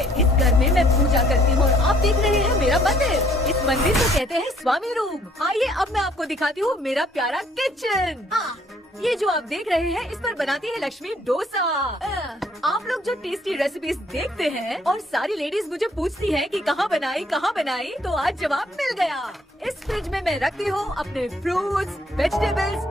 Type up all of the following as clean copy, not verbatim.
इस घर में मैं पूजा करती हूँ और आप देख रहे हैं मेरा मंदिर। इस मंदिर को कहते हैं स्वामी रूम। आइए अब मैं आपको दिखाती हूँ मेरा प्यारा किचन। ये जो आप देख रहे हैं इस पर बनाती है लक्ष्मी डोसा। आप लोग जो टेस्टी रेसिपीज देखते हैं और सारी लेडीज मुझे पूछती हैं कि कहाँ बनाई, तो आज जवाब मिल गया। इस फ्रिज में मैं रखती हूँ अपने फ्रूट्स, वेजिटेबल्स।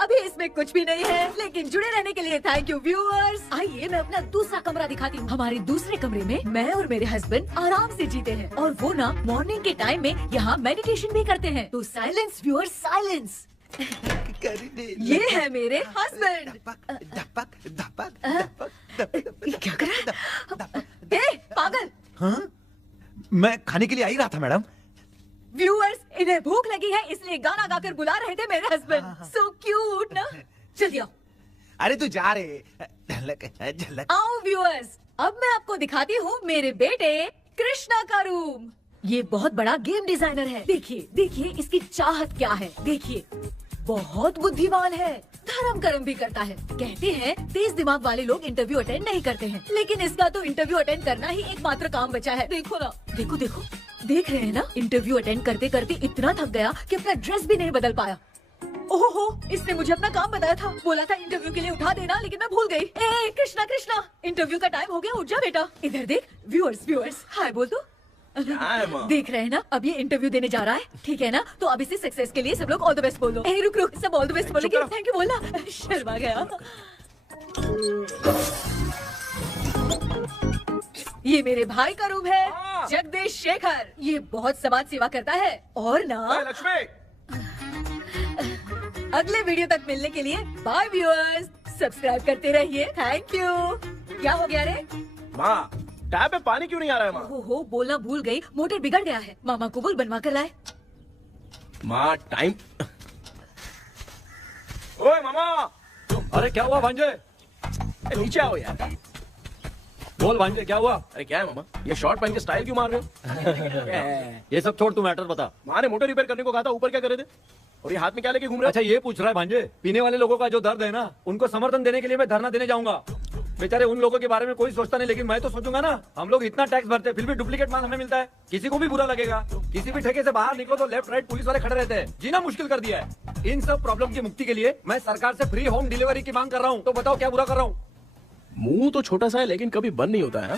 अभी इसमें कुछ भी नहीं है, लेकिन जुड़े रहने के लिए थैंक यू व्यूअर्स। आइए मैं अपना दूसरा कमरा दिखाती हूँ। हमारे दूसरे कमरे में मैं और मेरे हस्बैंड आराम से जीते हैं और वो ना मॉर्निंग के टाइम में यहाँ मेडिटेशन भी करते हैं। तो साइलेंस व्यूअर्स, साइलेंस। ये है मेरे हस्बैंड। क्या कर रहा है? पागल। हाँ? मैं खाने के लिए आई रहा था मैडम। व्यूअर्स, इन्हें भूख लगी है इसलिए गाना गाकर बुला रहे थे मेरे हस्बैंड। सो क्यूट ना। जल्दी आओ। अरे तू जा रे। झलक। आओ व्यूअर्स, अब मैं आपको दिखाती हूँ मेरे बेटे कृष्णा का रूम। ये बहुत बड़ा गेम डिजाइनर है। देखिए इसकी चाहत क्या है। देखिए बहुत बुद्धिमान है, धर्म कर्म भी करता है। कहते हैं तेज दिमाग वाले लोग इंटरव्यू अटेंड नहीं करते हैं, लेकिन इसका तो इंटरव्यू अटेंड करना ही एकमात्र काम बचा है। देखो ना, देखो देख रहे हैं ना, इंटरव्यू अटेंड करते करते इतना थक गया कि अपना ड्रेस भी नहीं बदल पाया। ओहो, इसने मुझे अपना काम बताया था, बोला था इंटरव्यू के लिए उठा देना, लेकिन मैं भूल गई। ए कृष्णा, इंटरव्यू का टाइम हो गया, उठ जा बेटा। इधर देख। व्यूअर्स हाय बोल दो। देख रहे हैं ना, अब ये इंटरव्यू देने जा रहा है, ठीक है ना? तो अब इसे सक्सेस के लिए सब लोग ऑल द बेस्ट बोलो। रुक, सब ऑल द बेस्ट बोलेंगे। थैंक यू बोलना। शर्मा गया। ये मेरे भाई का रूम है, जगदीश शेखर। ये बहुत समाज सेवा करता है और ना लक्ष्मी। अगले वीडियो तक मिलने के लिए बाय व्यूअर्स, सब्सक्राइब करते रहिए। Thank you. क्या हो गया रे? माँ, टैप में पानी क्यों नहीं आ रहा है माँ? हो बोलना भूल गई, मोटर बिगड़ गया है। मामा को बोल बनवा कर लाए। माँ टाइम। ओए मामा। अरे क्या हुआ भांजे? नीचे आओ यार। बोल भांजे क्या हुआ? अरे क्या है मामा, ये शॉर्ट पहन के स्टाइल क्यों मार रहे हो? ये सब छोड़, तू मैटर बता। माँ ने मोटर रिपेयर करने को कहा था, ऊपर क्या कर रहे थे? और ये हाथ में क्या लेके घूम रहे हो? अच्छा ये पूछ रहा है भांजे, पीने वाले लोगों का जो दर्द है ना, उनको समर्थन देने के लिए मैं धरना देने जाऊंगा। बेचारे उन लोगों के बारे में कोई सोचता नहीं, लेकिन मैं तो सोचूंगा ना। हम लोग इतना टैक्स भरते हैं, फिर भी डुप्लीकेट माल हमें मिलता है। किसी को भी बुरा लगेगा। किसी भी ठेके से बाहर निकलो तो लेफ्ट राइट पुलिस वाले खड़े रहते हैं। जीना मुश्किल कर दिया है। इन सब प्रॉब्लम की मुक्ति के लिए मैं सरकार से फ्री होम डिलीवरी की मांग कर रहा हूँ। तो बताओ क्या बुरा कर रहा हूँ? मुंह तो छोटा सा है लेकिन कभी बंद नहीं होता है।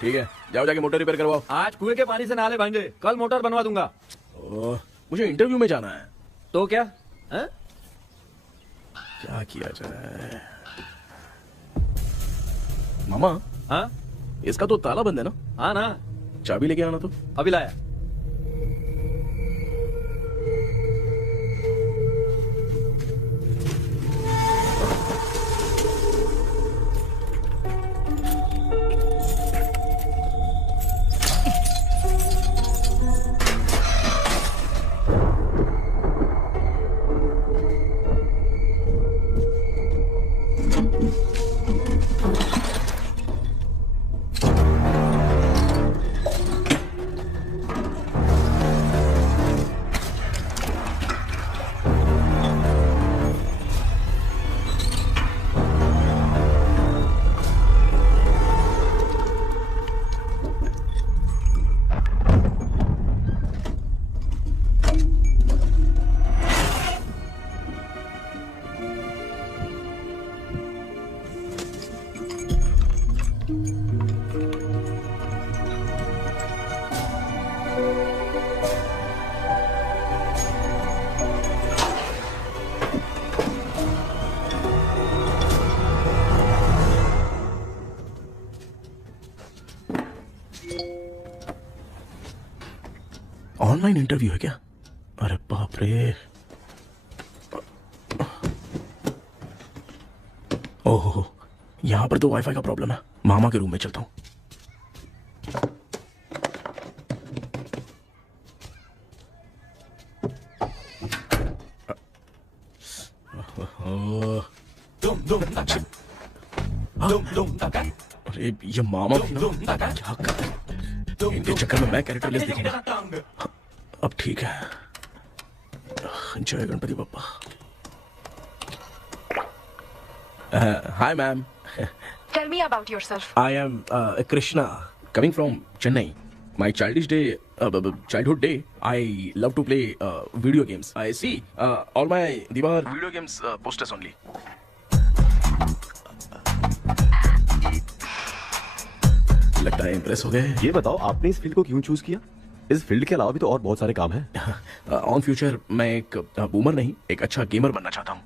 ठीक है, जाओ जाके मोटर रिपेयर करवाओ। आज कुएं के पानी से नहा ले भांजे, कल मोटर बनवा दूंगा। मुझे इंटरव्यू में जाना है। तो क्या है? क्या किया जाए? मामा। हाँ, इसका तो ताला बंद है ना? हाँ ना। चाबी लेके आना तो। अभी लाया। ऑनलाइन इंटरव्यू है क्या? अरे बाप रे। ओहो, यहाँ पर तो वाईफाई का प्रॉब्लम है। मामा के रूम में चलता हूँ। अरे ये मामा भी ना क्या कर, इनके चक्कर में मैं कैरेक्टरलेस दिखेगा। अब ठीक है। जय Ganpati Bappa. Hi ma'am. Tell me me about yourself. I am Krishna, coming from Chennai. My childhood day, I love to play video games. I see all my दीवार video games posters only. लगता है impress हो गए. ये बताओ आपने इस field को क्यों चूज किया? इस फील्ड के अलावा भी तो और बहुत सारे काम हैं। ऑन फ्यूचर मैं एक बूमर नहीं, एक अच्छा गेमर बनना चाहता हूँ।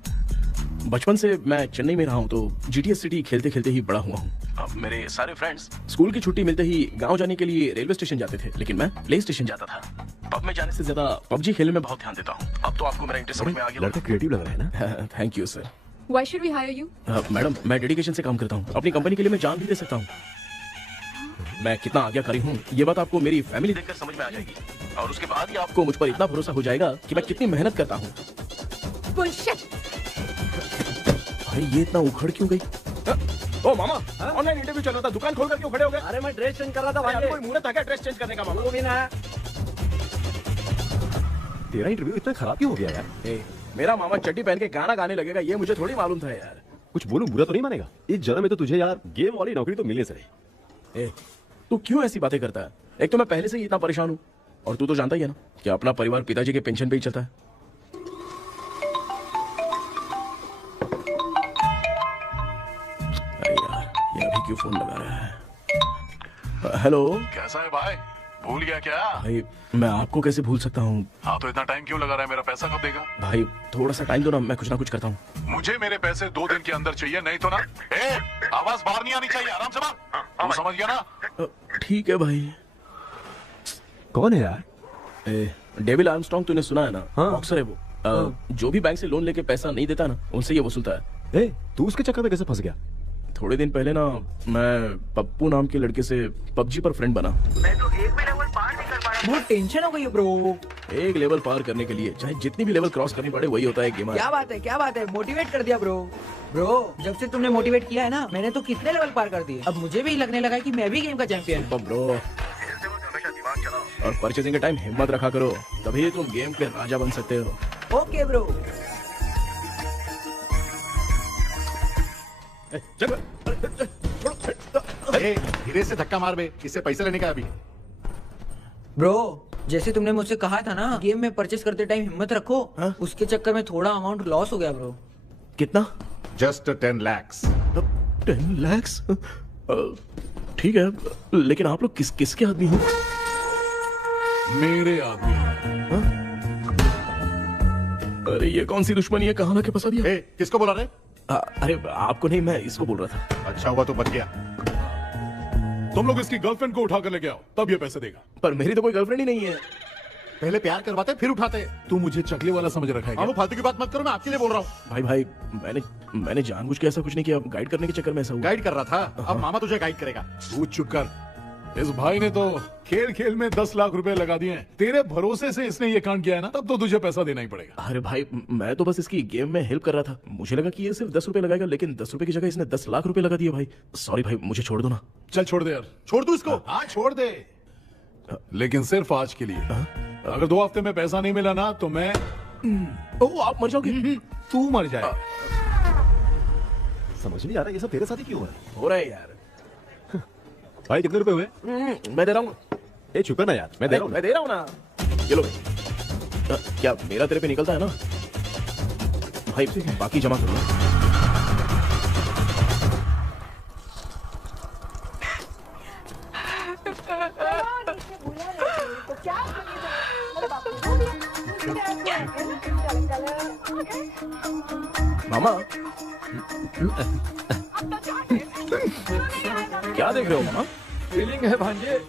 बचपन से मैं चेन्नई में रहा हूँ तो GTA सिटी खेलते खेलते ही बड़ा हुआ हूँ। अब मेरे सारे फ्रेंड्स स्कूल की छुट्टी मिलते ही गांव जाने के लिए रेलवे स्टेशन जाते थे, लेकिन मैं प्ले स्टेशन जाता था। पब में जाने से ज्यादा PUBG खेलने में बहुत ध्यान देता हूँ। अब तो आपको मेरा इंटरेस्ट समझ में आ गया। लड़का क्रिएटिव लग रहा है ना? Thank you sir. Why should we hire you? Madam मैं डेडिकेशन से काम करता हूँ, अपनी कंपनी के लिए मैं जान भी दे सकता हूँ। मैं कितना आज्ञाकारी हूँ ये बात आपको मेरी फैमिली देखकर समझ में आ जाएगी, और उसके बाद ही आपको मुझ पर इतना भरोसा हो जाएगा कि मैं कितनी मेहनत करता हूँ। Bullshit. भाई ये इतना उखड़ क्यों गई? ओ मामा, ऑनलाइन इंटरव्यू चल रहा था, दुकान खोल कर क्यों खड़े हो गए? अरे मैं ड्रेस चेंज कर रहा था भाई। कोई मुहूर्त आ गया ड्रेस चेंज करने का मामा? वो भी ना। तेरा इंटरव्यू इतना खराब क्यों हो गया यार? मेरा मामा चड्डी पहन के गाना गाने लगेगा ये मुझे थोड़ी मालूम था यार। कुछ बोलूं बुरा तो नहीं मानेगा? इस जन्म में तो तुझे यार गेम वाली नौकरी तो मिलने से रही। तू क्यों ऐसी बातें करता है? एक तो मैं पहले से ही इतना परेशान हूँ, और तू तो जानता ही है ना कि अपना परिवार पिताजी के पेंशन पे ही चलता है। अरे यार ये अभी क्यों फोन लगा रहा है? हेलो। कैसा है भाई? भूल गया क्या? भाई मैं आपको कैसे भूल सकता हूँ? हाँ तो इतना टाइम क्यों लगा रहा है? मेरा पैसा कब देगा? भाई थोड़ा सा टाइम दो ना, मैं कुछ ना कुछ करता हूँ। मुझे मेरे पैसे 2 दिन के अंदर चाहिए, नहीं तो ना आवाज बाहर नहीं आनी चाहिए। आराम से बात, तू समझ गया ना? ठीक है भाई। कौन है यार? डेविल आर्मस्ट्रॉन्ग तूने सुना है ना? हाँ। बॉक्सर है वो। जो भी बैंक से लोन लेके पैसा नहीं देता ना, उनसे ये वसूलता है। तू उसके चक्कर में कैसे फंस गया? थोड़े दिन पहले ना मैं पप्पू नाम के लड़के से PUBG पर फ्रेंड बना। मैं तो एक भी लेवल पार नहीं कर पाया। बहुत टेंशन हो गई है ब्रो। एक लेवल पार करने के लिए चाहे जितनी भी लेवल क्रॉस करनी पड़े वही होता है गेमर। क्या बात है, मोटिवेट कर दिया ब्रो। ब्रो जब से तुमने मोटिवेट किया है ना, मैंने तो कितने लेवल पार कर दिए। अब मुझे भी लगने लगा कि मैं भी गेम का चैंपियन हूँ। ब्रो और परचेजिंग के टाइम हिम्मत रखा करो, तभी तुम गेम के राजा बन सकते हो। Okay bro. धीरे से धक्का मार बे, इससे पैसे लेने का अभी। ब्रो जैसे तुमने मुझसे कहा था ना गेम में परचेस करते टाइम हिम्मत रखो, उसके चक्कर में थोड़ा अमाउंट लॉस हो गया ब्रो। कितना? Just 10 lakhs। 10 lakhs? ठीक है, लेकिन आप लोग किसके आदमी हो? मेरे आदमी। अरे ये कौन सी दुश्मनी है, कहाँ लाके फंसा दिया? किसको बोला रे? अरे आपको नहीं, मैं इसको बोल रहा था। अच्छा हुआ तो बच गया। तुम लोग इसकी गर्लफ्रेंड को उठा कर लेके आओ, तब ये पैसे देगा। पर मेरी तो कोई गर्लफ्रेंड ही नहीं है। पहले प्यार करवाते फिर उठाते। तू मुझे चकले वाला समझ रखा है क्या? फालतू की बात मत करो, मैं आपके लिए बोल रहा हूँ। भाई मैंने जानबूझ के ऐसा कुछ नहीं किया, गाइड करने के चक्कर में ऐसा हुआ। गाइड कर रहा था, अब मामा तुझे गाइड करेगा। तू चुप कर। इस भाई ने तो खेल खेल में 10 लाख रुपए लगा दिए हैं। तेरे भरोसे से इसने ये कांड किया है ना, तब तो तुझे पैसा देना ही पड़ेगा। अरे भाई मैं तो बस इसकी गेम में हेल्प कर रहा था, मुझे लगा कि ये सिर्फ 10 रुपए लगाएगा, लेकिन 10 रुपए की जगह इसने 10 लाख रुपए लगा दिए। भाई सॉरी भाई, मुझे छोड़ दो ना। चल छोड़ दे यार। छोड़ दू इसको? हाँ छोड़ दे, लेकिन सिर्फ आज के लिए। अगर 2 हफ्ते में पैसा नहीं मिला ना तो मैं आप मर जाओगे। तू मर जाए। समझ नहीं आ रहा ये सब तेरे साथ ही क्यों हो रहा है यार। भाई कितने रुपए हुए? मैं दे रहा हूँ। चुप है ना यार, मैं दे रहा हूँ ना। ये लो भाई। क्या मेरा तेरे पे निकलता है ना भाई, बाकी जमा कर लो। मामा क्या देख रहे हो मामा? फीलिंग है भांजे,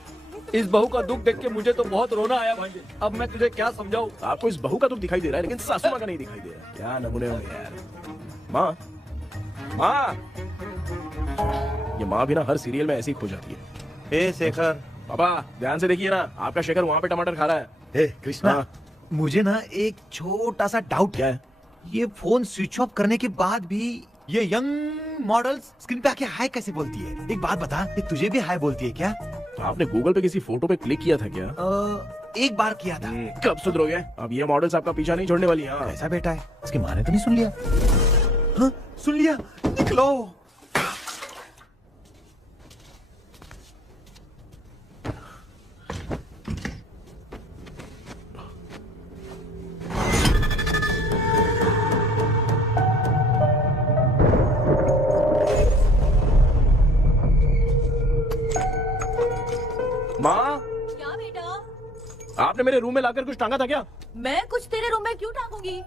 इस बहू का दुख देख के मुझे तो बहुत रोना आया भांजे। अब मैं तुझे क्या समझाऊं? आपको इस बहू का दुख दिखाई दे रहा है, लेकिन सासू माँ का नहीं दिखाई दे रहा है। क्या नमूने होंगे यार। माँ ये माँ भी ना हर सीरियल में ऐसी खो जाती है। शेखर। पापा ध्यान से देखिए ना, आपका शेखर वहाँ पे टमाटर खा रहा है। कृष्णा, मुझे ना एक छोटा सा डाउट क्या है? ये फोन स्विच ऑफ करने के बाद भी ये यंग मॉडल्स स्क्रीन पे आके हाय कैसे बोलती है? एक बात बता, ये तुझे भी हाय बोलती है क्या? तो आपने गूगल पे किसी फोटो पे क्लिक किया था क्या? एक बार किया था। कब सुधरोगे? अब ये मॉडल्स आपका पीछा नहीं छोड़ने वाली है। ऐसा बेटा है, इसकी माँ ने तो नहीं सुन लिया? हाँ, सुन लिया। निकलो। माँ, क्या बेटा? आपने मेरे रूम में लाकर कुछ टांगा था क्या? मैं कुछ तेरे रूम में क्यों टांगूंगी?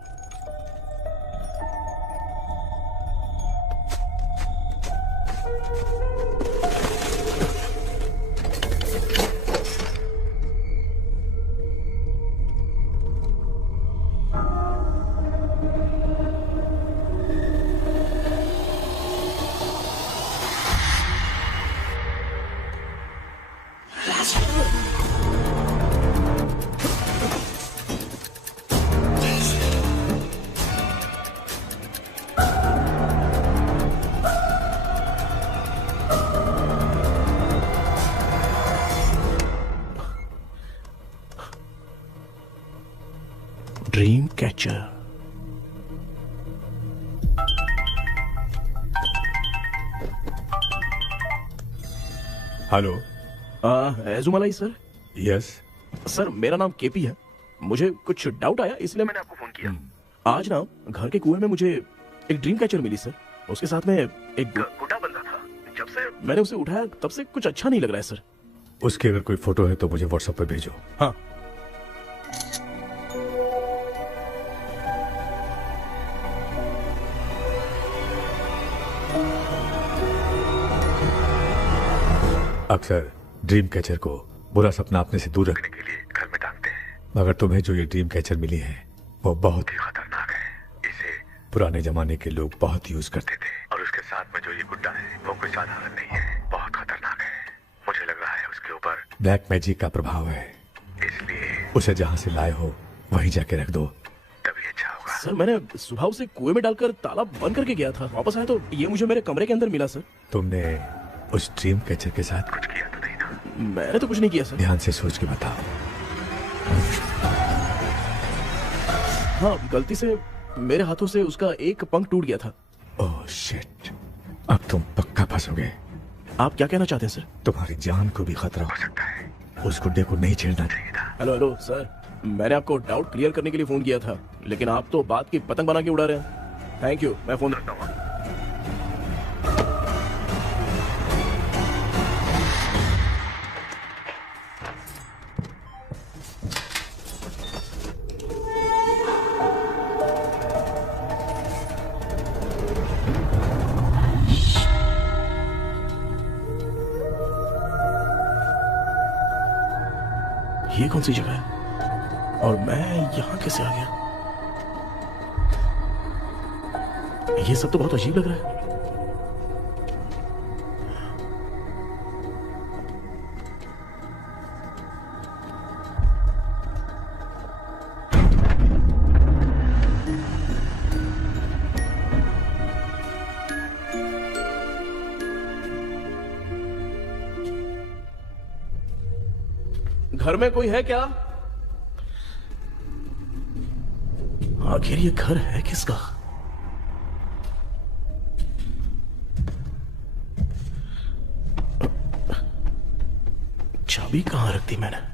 Dream catcher. Hello. Ezhumalai sir. Yes. Sir मेरा नाम केपी है। मुझे कुछ डाउट आया इसलिए मैंने आपको फोन किया। आज ना घर के कुएं में मुझे एक ड्रीम कैचर मिली सर। उसके साथ में एक बूढ़ा बंदा था। जब से मैंने उसे उठाया तब से कुछ अच्छा नहीं लग रहा है सर। उसकी अगर कोई फोटो है तो मुझे व्हाट्सएप पे भेजो। हाँ। अक्सर ड्रीम कैचर को बुरा सपना अपने से दूर रखने के लिए घर में टांगते हैं, मगर तुम्हें जो ये ड्रीम कैचर मिली है वो बहुत ही खतरनाक है। इसे पुराने जमाने के लोग बहुत यूज करते थे और उसके साथ में जो ये गुड्डा है वो कोई साधारण नहीं है, बहुत खतरनाक है। मुझे लग रहा है उसके ऊपर ब्लैक मैजिक का प्रभाव है, इसलिए उसे जहाँ से लाए हो वहीं जाके रख दो, तभी अच्छा होगा। सर मैंने सुबह उसे कुएं में डालकर ताला बंद करके गया था। वापस आया तो ये मुझे मेरे कमरे के अंदर मिला सर। तुमने उस ड्रीम कैचर के साथ कुछ किया तो नहीं ना? मैंने तो कुछ नहीं किया सर। ध्यान से सोच के बताओ। हाँ, गलती से मेरे हाथों से उसका एक पंख टूट गया था। ओह शिट, अब तुम पक्का फंसोगे। आप क्या कहना चाहते हैं सर? तुम्हारी जान को भी खतरा हो सकता है। उस गुड्डे को नहीं छेड़ना चाहिए था। हेलो हेलो सर, मैंने आपको डाउट क्लियर करने के लिए फोन किया था, लेकिन आप तो बात की पतंग बना के उड़ा रहे हैं। थैंक यू, मैं फोन रखता हूँ। ये कौन सी जगह है और मैं यहाँ कैसे आ गया? ये सब तो बहुत अजीब लग रहा है। घर में कोई है क्या? आखिर ये घर है किसका? चाबी कहां रख दी मैंने?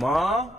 माँ,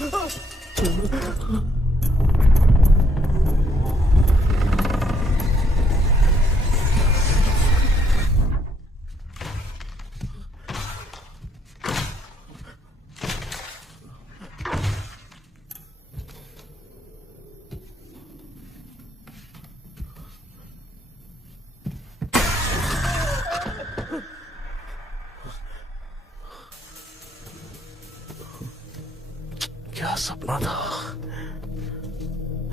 क्या सपना था?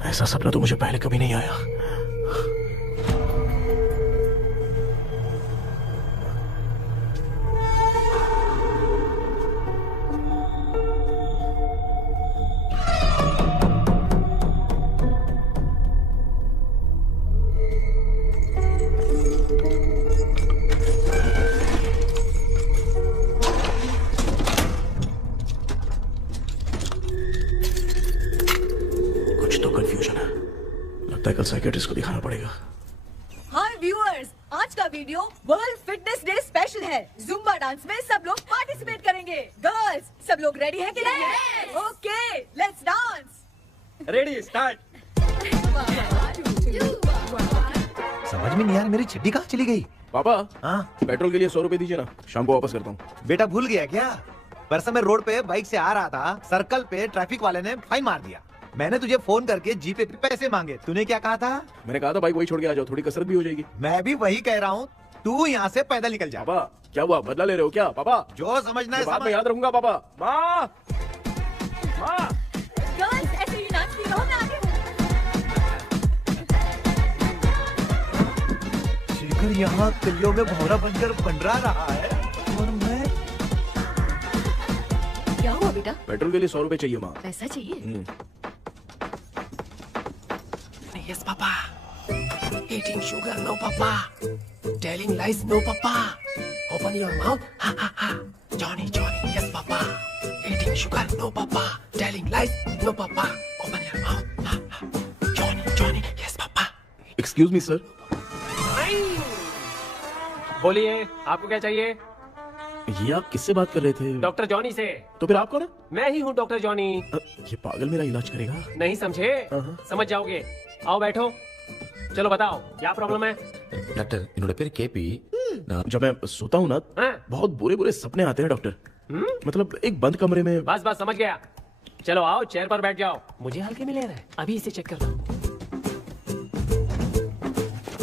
ऐसा सपना तो मुझे पहले कभी नहीं आया। कल साइकियाट्रिस्ट को दिखाना पड़ेगा। हाय व्यूअर्स, आज का video world fitness day special है। जुम्बा डांस में सब लोग पार्टिसिपेट करेंगे। गर्ल्स, सब लोग रेडी हैं कि नहीं? Okay, let's dance. Ready, start. समझ में नहीं यार, मेरी छड्डी कहाँ चली गई? पापा, हाँ पेट्रोल के लिए 100 रुपए दीजिए ना, शाम को वापस करता हूँ। बेटा भूल गया क्या? परसों मैं रोड पे बाइक से आ रहा था, सर्कल पे ट्रैफिक वाले ने फाइन मार दिया। मैंने तुझे फोन करके जीपे पे पैसे मांगे, तूने क्या कहा था? मैंने कहा था बाइक वही छोड़ के आ जाओ, थोड़ी कसरत भी हो जाएगी। मैं भी वही कह रहा हूँ, तू यहाँ से पैदल निकल जा। पापा क्या हुआ, बदला ले रहे हो क्या? पापा जो समझना है बात में समझ। याद रखूंगा। पापा, माँ माँ, गर्ल्स ऐसे ही नाचती रहो, मैं आगे हूँ। शेखर यहाँ कलियों में भौरा बनकर बंडरा रहा है और मैं। क्या हुआ बेटा? पेट्रोल के लिए 100 रुपए चाहिए माँ। पैसा चाहिए? Yes, Papa. Eating sugar, no, Papa. Telling lies, no, Papa. Open your mouth, ha ha ha. Johnny, Johnny, yes, Papa. Eating sugar, no, Papa. Telling lies, no, Papa. Open your mouth, ha ha. Johnny, Johnny, yes, Papa. Excuse me sir. बोलिए, आपको क्या चाहिए? ये आप किससे बात कर रहे थे? डॉक्टर जॉनी से। तो फिर आप कौन है? मैं ही हूँ डॉक्टर जॉनी। ये पागल मेरा इलाज करेगा? नहीं समझे? समझ जाओगे। आओ बैठो, चलो बताओ क्या प्रॉब्लम है? डॉक्टर इन्होंने फिर केपी जब मैं सोता हूँ ना, बहुत बुरे बुरे सपने आते हैं डॉक्टर। मतलब एक बंद कमरे में। बस बस समझ गया। चलो आओ चेयर पर बैठ जाओ। मुझे हल्के में ले रहा है, अभी इसे चेक करता हूँ।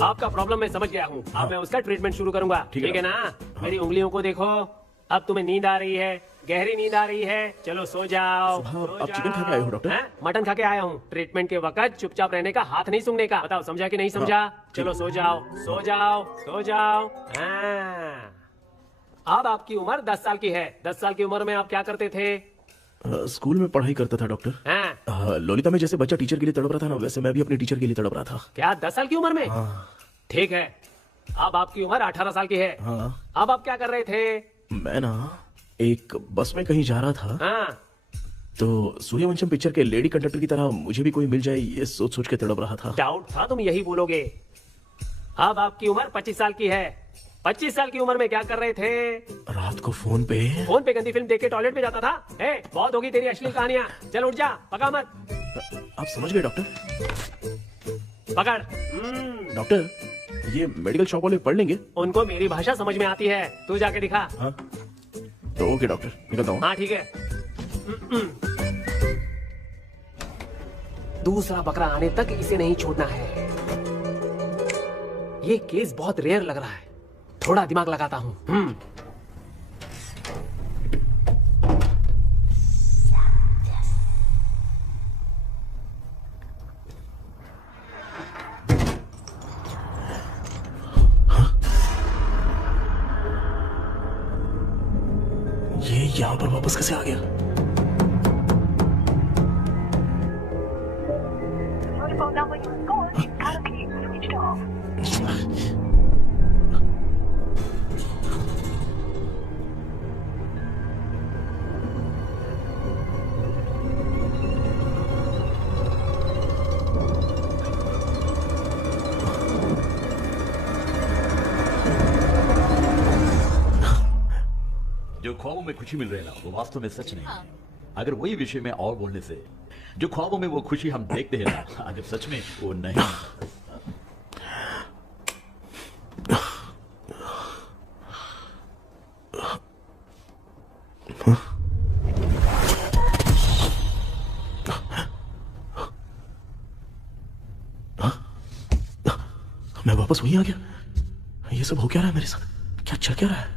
आपका प्रॉब्लम मैं समझ गया हूँ। अब मैं उसका ट्रीटमेंट शुरू करूंगा, ठीक है ना? मेरी उंगलियों को देखो, अब तुम्हें नींद आ रही है, गहरी नींद आ रही है। चलो सो जाओ। आप चिकन खा के आए हो डॉक्टर? मटन खा के आया हूँ। ट्रीटमेंट के वक्त चुपचाप रहने का, हाथ नहीं सूंघने का। बताओ समझा कि नहीं समझा? चलो सो जाओ, सो जाओ, सो जाओ। अब आपकी उम्र 10 साल की है। 10 साल की उम्र में आप क्या करते थे? स्कूल में पढ़ाई करता था डॉक्टर। लोलिता में जैसे बच्चा टीचर के लिए तड़प रहा था ना, वैसे मैं भी अपने टीचर के लिए तड़प रहा था। क्या 10 साल की उम्र में? ठीक है, अब आपकी उम्र 18 साल की है। अब आप क्या कर रहे थे? मैं ना एक बस में कहीं जा रहा था, तो सूर्यवंशम पिक्चर के लेडी कंडक्टर की तरह मुझे भी कोई मिल जाए, ये सोच सोच के तड़प रहा था। डाउट था तुम यही बोलोगे। अब आपकी उम्र 25 साल की है। 25 साल की उम्र में क्या कर रहे थे? रात को फोन पे गंदी फिल्म देख के टॉयलेट में जाता था। बहुत होगी तेरी अश्लील कहानियां। चल उठ जा, पका मत। आप समझ गए डॉक्टर? पकड़। डॉक्टर ये मेडिकल शॉप वाले पढ़ लेंगे? उनको मेरी भाषा समझ में आती है, तू जाके दिखा। तो ओके डॉक्टर, निकलता हूँ। हाँ ठीक है। दूसरा बकरा आने तक इसे नहीं छोड़ना है। ये केस बहुत रेयर लग रहा है, थोड़ा दिमाग लगाता हूँ। ये यहाँ पर वापस कैसे आ गया? जो ख्वाबों में खुशी मिल रही है ना, वो वास्तव में सच नहीं। अगर वही विषय में और बोलने से जो ख्वाबों में वो खुशी हम देखते हैं ना, अगर सच में वो नहीं। मैं वापस वहीं आ गया। ये सब हो क्या रहा है मेरे साथ? क्या चल क्या रहा है?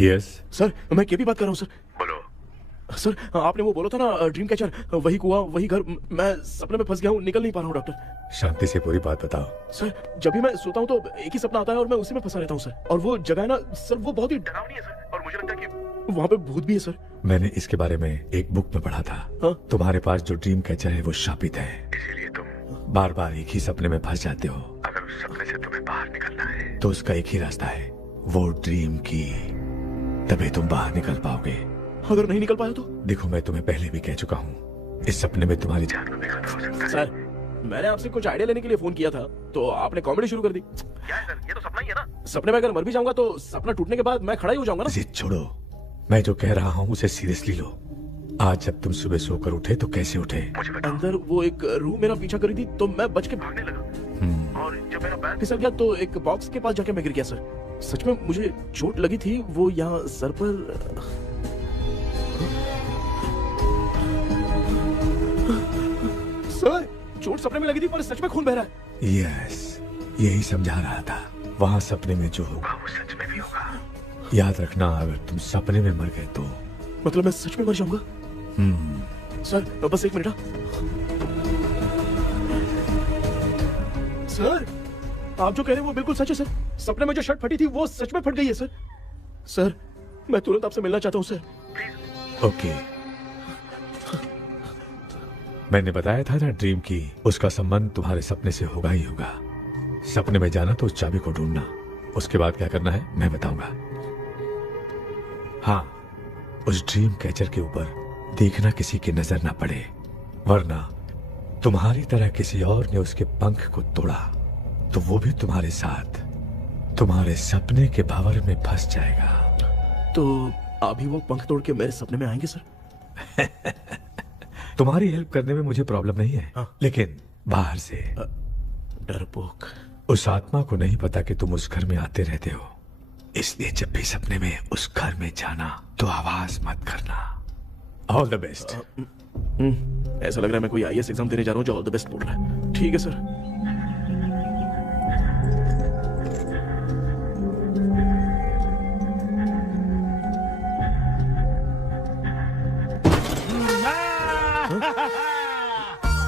यस सर, मैं केपी बात कर रहा हूँ सर। बोलो सर, आपने वो बोला था ना ड्रीम कैचर, वही कुआं वही घर, मैं सपने में फंस गया हूँ, निकल नहीं पा रहा हूँ डॉक्टर। शांति से पूरी बात बताओ। सर, जब भी मैं सोता हूँ तो एक ही सपना आता है और मैं उसी में फंसा रहता हूँ सर। और वो जगह है ना सर, वो बहुत ही डरावनी है सर, और मुझे लगता है कि वहाँ पे भूत भी है सर। मैंने इसके बारे में एक बुक में पढ़ा था। हाँ? तुम्हारे पास जो ड्रीम कैचर है वो शापित है, इसीलिए तुम बार बार एक ही सपने में फंस जाते हो। अगर उस सपने से तुम्हें बाहर निकलना है तो उसका एक ही रास्ता है, वो ड्रीम की, तभी तुम बाहर निकल पाओगे। अगर नहीं निकल पाया तो? देखो, मैं तुम्हें पहले भी कह चुका हूँ, इस सपने में तुम्हारी जान में खतरा हो सकता है। सर, मैंने आपसे कुछ आइडिया लेने के लिए फोन किया था तो आपने कॉमेडी शुरू कर दी। क्या है सर, ये तो सपना ही है ना। सपने में अगर मर भी जाऊंगा तो सपना टूटने के बाद मैं खड़ा ही हो जाऊंगा ना। जिद छोड़ो, मैं जो कह रहा हूँ उसे सीरियसली लो। आज जब तुम सुबह सोकर उठे तो कैसे उठे? अंदर वो एक रूह मेरा पीछा करी थी तो मैं बच के भागने लगा, और जब मेरा पैर फिसल गया तो एक बॉक्स के पास जाके मैं गिर गया सर। सच में मुझे चोट लगी थी, वो यहाँ सर पर। सर, चोट सपने में लगी थी पर सच में खून बह रहा है। यस, यही समझा रहा था। वहाँ सपने में जो होगा वो सच में भी होगा। याद रखना, अगर तुम सपने में मर गए तो मतलब मैं सच में मर जाऊंगा? सर बस एक मिनट। सर आप जो कह रहे हैं वो बिल्कुल सच है सर। सपने में जो शर्ट फटी थी वो सच में फट गई है सर। सर मैं तुरंत आपसे मिलना चाहता हूँ सर। ओके, मैंने बताया था ना ड्रीम की उसका संबंध तुम्हारे सपने से होगा ही होगा। सपने में जाना तो उस चाबी को ढूंढना, उसके बाद क्या करना है मैं बताऊंगा। हाँ, उस ड्रीम कैचर के ऊपर देखना किसी की नजर ना पड़े, वरना तुम्हारी तरह किसी और ने उसके पंख को तोड़ा तो वो भी तुम्हारे साथ तुम्हारे सपने के भंवर में फंस जाएगा। तो अभी वो पंख तोड़ के मेरे सपने में आएंगे सर? तुम्हारी हेल्प करने में मुझे प्रॉब्लम नहीं है, हाँ। लेकिन बाहर से डरपोक। उस आत्मा को नहीं पता कि तुम उस घर में आते रहते हो, इसलिए जब भी सपने में उस घर में जाना तो आवाज मत करना। All the best. ऐसा लग रहा है मैं कोई आईएएस एग्जाम देने जा रहा हूँ जो ऑल द बेस्ट बोल रहा है। ठीक है सर।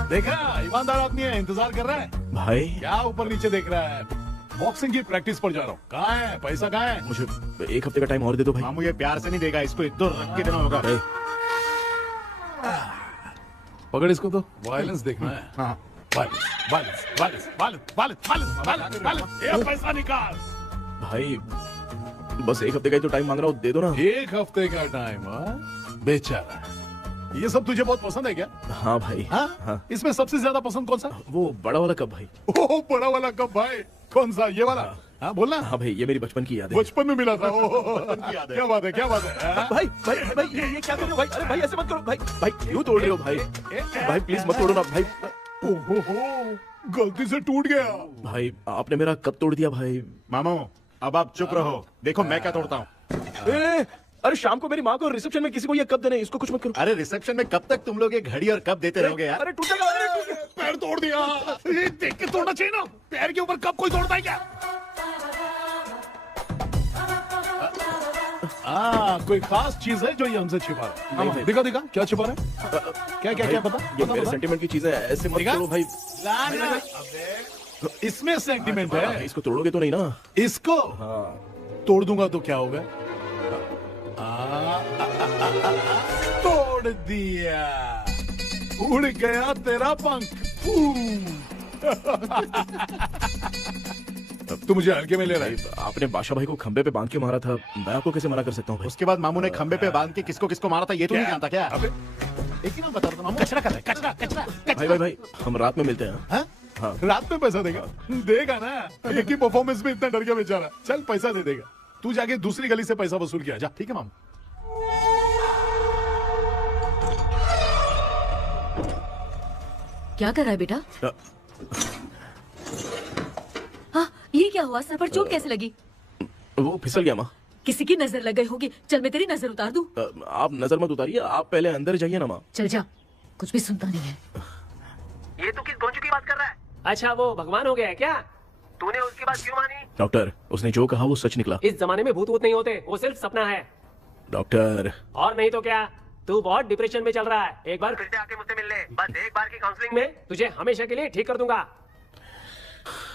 देखा, ईमानदार आदमी है, इंतजार कर रहा है। भाई क्या ऊपर नीचे देख रहा है? बॉक्सिंग की प्रैक्टिस पर जा रहा हूँ। कहाँ है पैसा? कहाँ है? मुझे एक हफ्ते का टाइम और दे दो भाई। मामू ये प्यार से नहीं देगा, इसको एक दो रख के देना होगा। पकड़ इसको तो वायलेंस देखना है। हाँ, violence violence violence violence violence violence violence. ये पैसा निकाल भाई, बस एक हफ्ते का ही तो टाइम मांग रहा हूँ, दे दो ना। एक हफ्ते का टाइम? बेचारा, ये सब तुझे बहुत पसंद है क्या? हाँ भाई। हाँ? इसमें सबसे ज्यादा पसंद कौन सा? वो बड़ा वाला कप भाई। ओह, बड़ा वाला कप भाई। कौन सा? ये वाला? हाँ बोलना। हाँ भाई, ये मेरी बचपन की याद है। बचपन में मिला था। क्या बात है, क्या बात है। भाई भाई भाई ये क्या कर रहे हो भाई? अरे भाई ऐसे मत करो भाई। भाई क्यों तोड़ रहे हो भाई? भाई प्लीज मत तोड़ो ना भाई। ओहो, गलती से टूट गया। भाई आपने मेरा कप तोड़ दिया भाई। मामू अब आप चुप रहो, देखो मैं क्या तोड़ता हूँ। अरे शाम को मेरी माँ को रिसेप्शन में किसी को ये कप देने, इसको कुछ मत करो। अरे रिसेप्शन में कब तक तुम लोग ये घड़ी और कप देते रहोगे यार? अरे टूट जाएगा। पैर तोड़ दिया। ये देख के तोड़ना चाहिए ना, पैर के ऊपर कप कोई तोड़ता है क्या? कोई खास चीज है जो ये हमसे छिपा रहा है? दिखा दिखा, क्या छिपा रहा है? क्या क्या क्या पता? ये मेरे सेंटीमेंट की चीजें ऐसे मत करो भाई। इसमें सेंटीमेंट है। इसको तोड़ोगे तो नहीं ना? इसको तोड़ दूंगा तो क्या होगा? तोड़ दिया, उड़ गया तेरा पंख। तू मुझे हल्के में ले रहा है। आपने बादशाह भाई को खंबे पे बांध के मारा था, मैं आपको कैसे मना कर सकता हूँ भाई? उसके बाद मामू ने खंबे पे बांध के किसको किसको मारा था ये तो नहीं जानता क्या? अबे एक ही ना बता रहा था मामू, कचरा कर रहा है, कचरा कचरा। भाई भाई भाई, हम रात में मिलते हैं। हाँ? रात में पैसा देगा? देगा ना, एक ही परफॉर्मेंस में इतना डर गया बेचारा। चल पैसा दे देगा, तू जाके दूसरी गली से पैसा वसूल किया जा। ठीक है मामू? क्या कर रहा है बेटा? हाँ, ये क्या हुआ? सर पर चोट कैसे लगी? वो फिसल गया माँ। किसी की नजर लग गई होगी। चल मैं तेरी नजर उतार दूं। आप नजर मत उतारिए, आप पहले अंदर जाइए ना माँ। चल जा, कुछ भी सुनता नहीं है। ये तो किस गोंचू की बात कर रहा है? अच्छा वो भगवान हो गया है क्या? तूने उसकी बात क्यों मानी? डॉक्टर, उसने जो कहा वो सच निकला। इस जमाने में भूत वूत नहीं होते, वो सिर्फ सपना है। डॉक्टर। और नहीं तो क्या, तू बहुत डिप्रेशन में चल रहा है। एक बार फिर से आके मुझसे मिल ले, बस एक बार की काउंसलिंग में तुझे हमेशा के लिए ठीक कर दूंगा।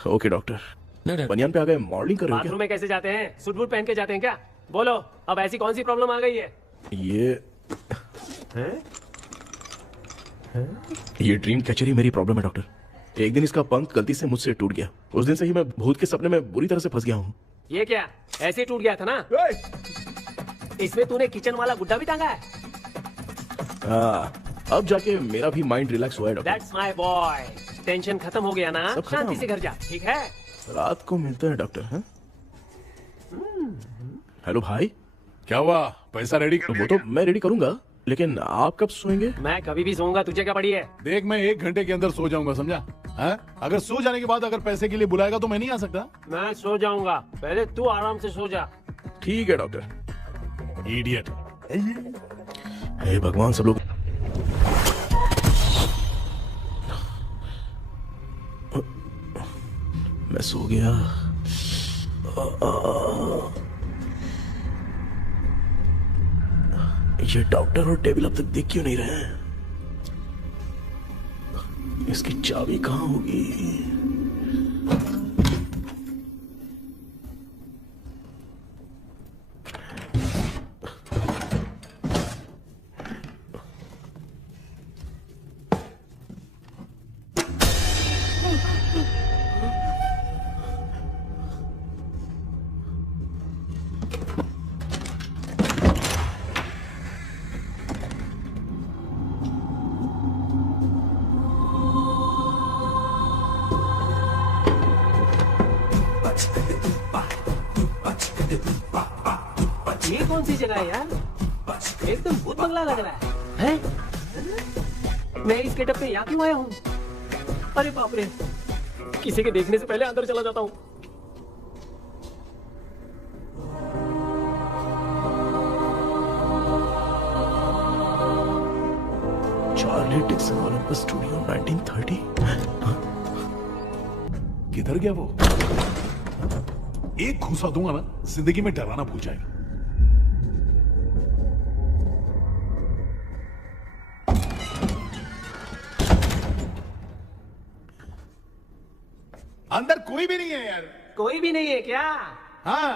Okay doctor. बनियान पे आ गए, मॉडलिंग कर रहे हो बाथरूम में कैसे जाते हैं? सूट बूट पहन के जाते हैं क्या? बोलो, अब ऐसी कौन सी प्रॉब्लम आ गई है? ये ड्रीम कैचर ही मेरी प्रॉब्लम है डॉक्टर। एक दिन इसका पंख गलती से मुझसे टूट गया, उस दिन से ही मैं भूत के सपने में बुरी तरह से फंस गया हूँ। ये क्या ऐसे टूट गया था ना? इसमें तूने किचन वाला गुड्डा भी टांगा है? अब जाके मेरा भी माइंड रिलैक्स हुआ है doctor. That's my boy. Tension खत्म हो गया ना? शांति से घर जा, ठीक है? रात को मिलते हैं डॉक्टर। हेलो भाई, क्या हुआ? पैसा रेडी कर? वो तो मैं रेडी करूंगा, लेकिन आप कब सोएंगे? मैं कभी भी सोऊंगा, तुझे क्या पड़ी है? देख, मैं 1 घंटे के अंदर सो जाऊंगा, समझा? अगर सो जाने के बाद अगर पैसे के लिए बुलाएगा तो मैं नहीं आ सकता। मैं सो जाऊंगा, पहले तू आराम से सो जा। ठीक है डॉक्टर। इडियट। हे भगवान, सब लोग मैं सो गया। ये डॉक्टर और टेबल अब तक दिख क्यों नहीं रहे हैं? इसकी चाबी कहाँ होगी? ये कौन सी जगह है यार? एकदम भूत बंगला लग रहा है। मैं इस गेटअप पे यहाँ क्यों आया हूँ? अरे बाप रे, किसी के देखने से पहले अंदर चला जाता हूँ। Charlie Dixon Olympus studio 1930। किधर गया वो? एक घूसा दूंगा ना, जिंदगी में डराना भूल जाएगा। अंदर कोई भी नहीं है यार। कोई भी नहीं है क्या? हाँ,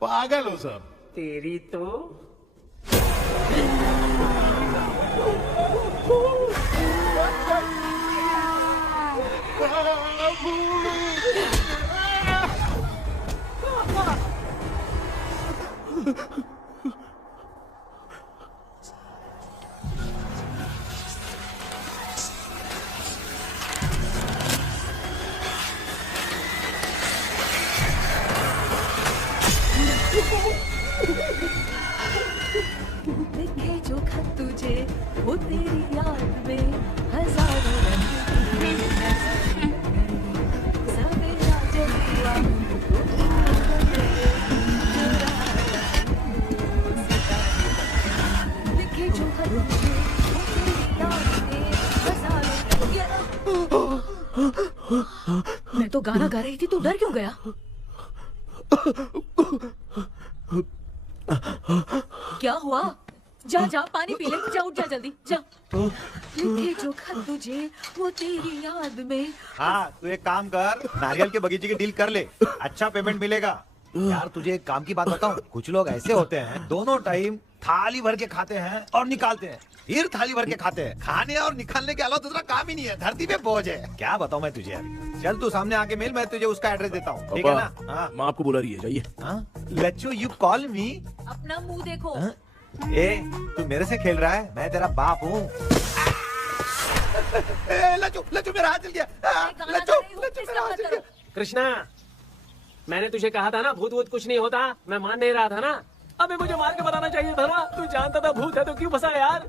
पागल हो सब। तेरी तो लिखे जो खत तुझे वो तेरी याद में हजारों रंग सवेरा जब हुआ लिखे जो खत तुझे वो तेरी याद में हजारों मैं तो गाना गा रही थी, तू डर क्यों गया? क्या हुआ? जा जा पानी पी ले, जा उठ जा जल्दी जा। लिखे जो खत तुझे वो तेरी याद में। हाँ, तू एक काम कर, नारियल के बगीचे की डील कर ले, अच्छा पेमेंट मिलेगा। यार तुझे एक काम की बात बताऊं, कुछ लोग ऐसे होते हैं दोनों टाइम थाली भर के खाते हैं और निकालते हैं, फिर थाली भर के खाते हैं। खाने और निकालने के अलावा दूसरा काम ही नहीं है, धरती पे बोझ है। क्या बताऊं मैं तुझे अभी। चल तू सामने आके मिल, मैं तुझे उसका एड्रेस देता हूँ, ठीक है ना? हाँ, माँ आपको बुला रही है, जाइए। लच्चू यू कॉल मी। अपना मुंह देखो। ए, तू मेरे से खेल रहा है? मैं तेरा बाप हूँ। लच्चू लच्चू मेरा हाथ जल गया। लच्चू मेरा हाथ जल गया। कृष्णा, मैंने तुझे कहा था ना भूत वूत कुछ नहीं होता। मैं मान नहीं रहा था ना। अबे मुझे मार के बताना चाहिए था ना। तू जानता था भूत है तो क्यों फंसा यार?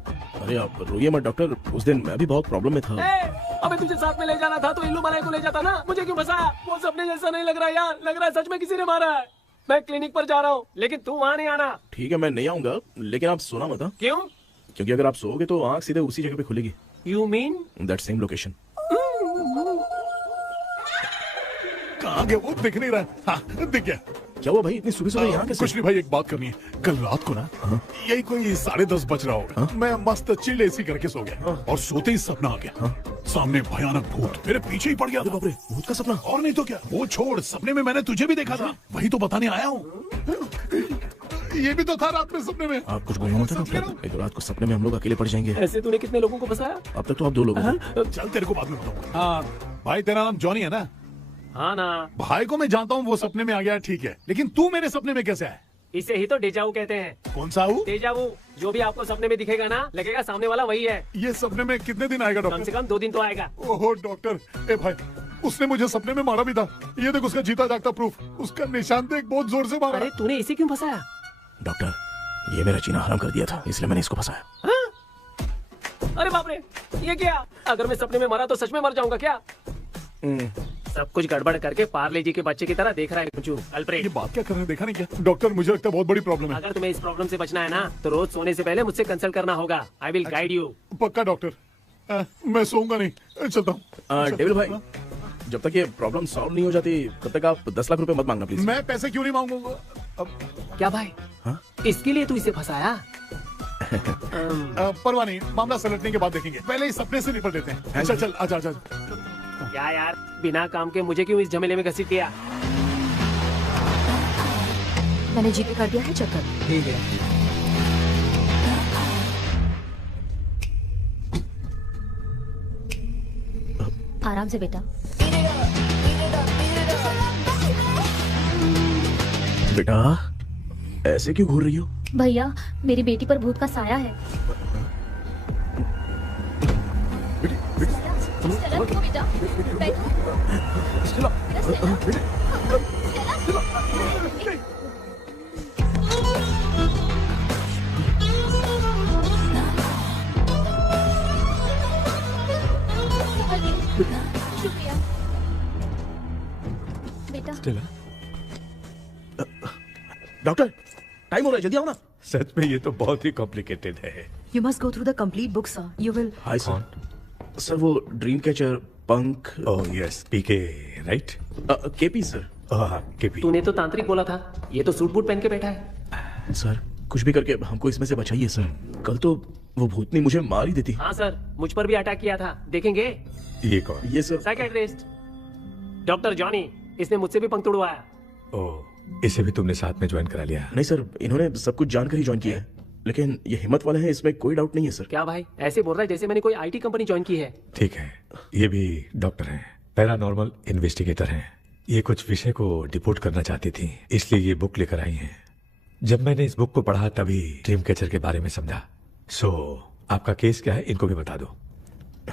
अरे आप रोइए मत डॉक्टर, उस दिन मैं भी बहुत प्रॉब्लम में था। अबे तुझे साथ में ले जाना था तो इल्लू मलाई को ले जाता ना। मुझे क्यों फंसाया? वो सपने जैसा नहीं लग रहा यार, लग रहा है सच में किसी ने मारा है। मैं क्लिनिक पर जा रहा हूँ, लेकिन तू वहाँ नहीं आना। ठीक है, मैं नहीं आऊंगा, लेकिन आप सोना मत। क्यों? क्योंकि अगर आप सोओगे तो आंख सीधे उसी जगह पे खुलेगी। You mean that same location. कहाँ गया वो? दिख नहीं रहा। हाँ, दिख गया। क्या हुआ भाई, इतनी सुबह सुबह यहाँ कैसे? कुछ नहीं भाई, एक बात करनी है। कल रात को ना यही कोई 10:30 बज रहा होगा, मैं मस्त चिल एसी करके सो गया और सोते ही सपना आ गया। सामने भयानक भूत मेरे पीछे ही पड़ गया। बाप रे, भूत का सपना? और नहीं तो क्या। वो छोड़, सपने में मैंने तुझे भी देखा था, वही तो बताने आया हूँ। ये भी तो था रात में सपने में। आप कुछ बोलना मत डॉक्टर, एक रात को सपने में हम लोग अकेले पड़ जाएंगे। ऐसे तूने कितने लोगों को फंसाया? अब तक तो आप 2 लोग हैं। चल तेरे को बाद में बताऊंगा। हाँ भाई, तेरा नाम जॉनी है ना? हाँ ना। भाई को मैं जानता हूँ, वो सपने में आ गया, ठीक है, लेकिन तू मेरे सपने में कैसे आया? इसे ही तो डेजावू कहते हैं। कौन सा हूँ? डेजावू। जो भी आपको सपने में दिखेगा ना, लगेगा सामने वाला वही है। ये सपने में कितने दिन आएगा डॉक्टर? कम से कम 2 दिन तो आएगा। ओहो डॉक्टर, ए भाई, उसने मुझे सपने में मारा भी था। ये देख उसका जीता जागता प्रूफ, उसका निशान देख, बहुत जोर से मारा। अरे तूने इसे क्यों फंसाया? डॉक्टर, ये मेरा जीना हराम कर दिया था, इसलिए मैंने इसको फंसाया। अरे बाप रे, ये क्या? अगर मैं सपने में मरा तो सच में मर जाऊंगा क्या? सब कुछ गड़बड़ करके पार्ले जी के बच्चे की तरह देख रहा है कुछ। अल्फ्रेड, ये बात क्या करने देखा नहीं क्या? डॉक्टर, मुझे लगता है बहुत बड़ी प्रॉब्लम है। अगर तुम्हें इस प्रॉब्लम से बचना है ना, तो रोज सोने से पहले मुझसे कंसल्ट करना होगा। I will guide you. पक्का डॉक्टर, मैं सोऊंगा नहीं, चलता हूँ। डेविल भाई, जब तक ये प्रॉब्लम सॉल्व नहीं हो जाती तब तक आप 10 लाख रुपए मत मांगना प्लीज। मैं पैसे क्यों नहीं मांगूंगा? क्या भाई? हाँ? इसके लिए तू इसे फंसाया? परवाह नहीं, मामला सलटने के बाद देखेंगे, पहले इस सपने से निपट देते हैं। चल चल आजा आजा। क्या यार, बिना काम के मुझे क्यों इस झमेले में घसीट दिया? मैंने जीपे कर दिया है, चेक कर। ठीक है। आराम से बेटा। बेटा ऐसे क्यों घूर रही हो? भैया मेरी बेटी पर भूत का साया है। स्टेला, रुको बेटा, बैठो। शुक्रिया बेटा। डॉक्टर टाइम हो रहा है, जल्दी आओ ना। सच में ये तो बहुत ही कॉम्प्लिकेटेड है। You must go through the complete book, sir. You will. Hi sir. Sir वो ड्रीम कैचर पंख। ओह यस, पीके राइट? KP sir. केपी। तूने तो तांत्रिक बोला था, ये तो सूट बूट पहन के बैठा है। सर कुछ भी करके हमको इसमें से बचाइए सर। कल तो वो भूतनी मुझे मार ही देती। हाँ सर, मुझ पर भी अटैक किया था, देखेंगे? ये कौन? ये सर साइकियाट्रिस्ट डॉक्टर जॉनी, इसने मुझसे भी पंख तोड़वाया। ओह, इसे भी तुमने साथ में ज्वाइन करा लिया? नहीं सर, इन्होंने सब कुछ जानकर ही ज्वाइन किया है, लेकिन ये हिम्मत वाले हैं, इसमें कोई डाउट नहीं है सर। क्या भाई ऐसे बोल रहा है जैसे मैंने कोई आईटी कंपनी ज्वाइन की है। ठीक है, ये भी डॉक्टर हैं, पैरानॉर्मल इन्वेस्टिगेटर हैं। ये कुछ विषय को डिपोर्ट करना चाहती थी, इसलिए ये बुक लेकर आई हैं। जब मैंने इस बुक को पढ़ा तभी ड्रीम कैचर के बारे में समझा। सो आपका केस क्या है, इनको भी बता दो।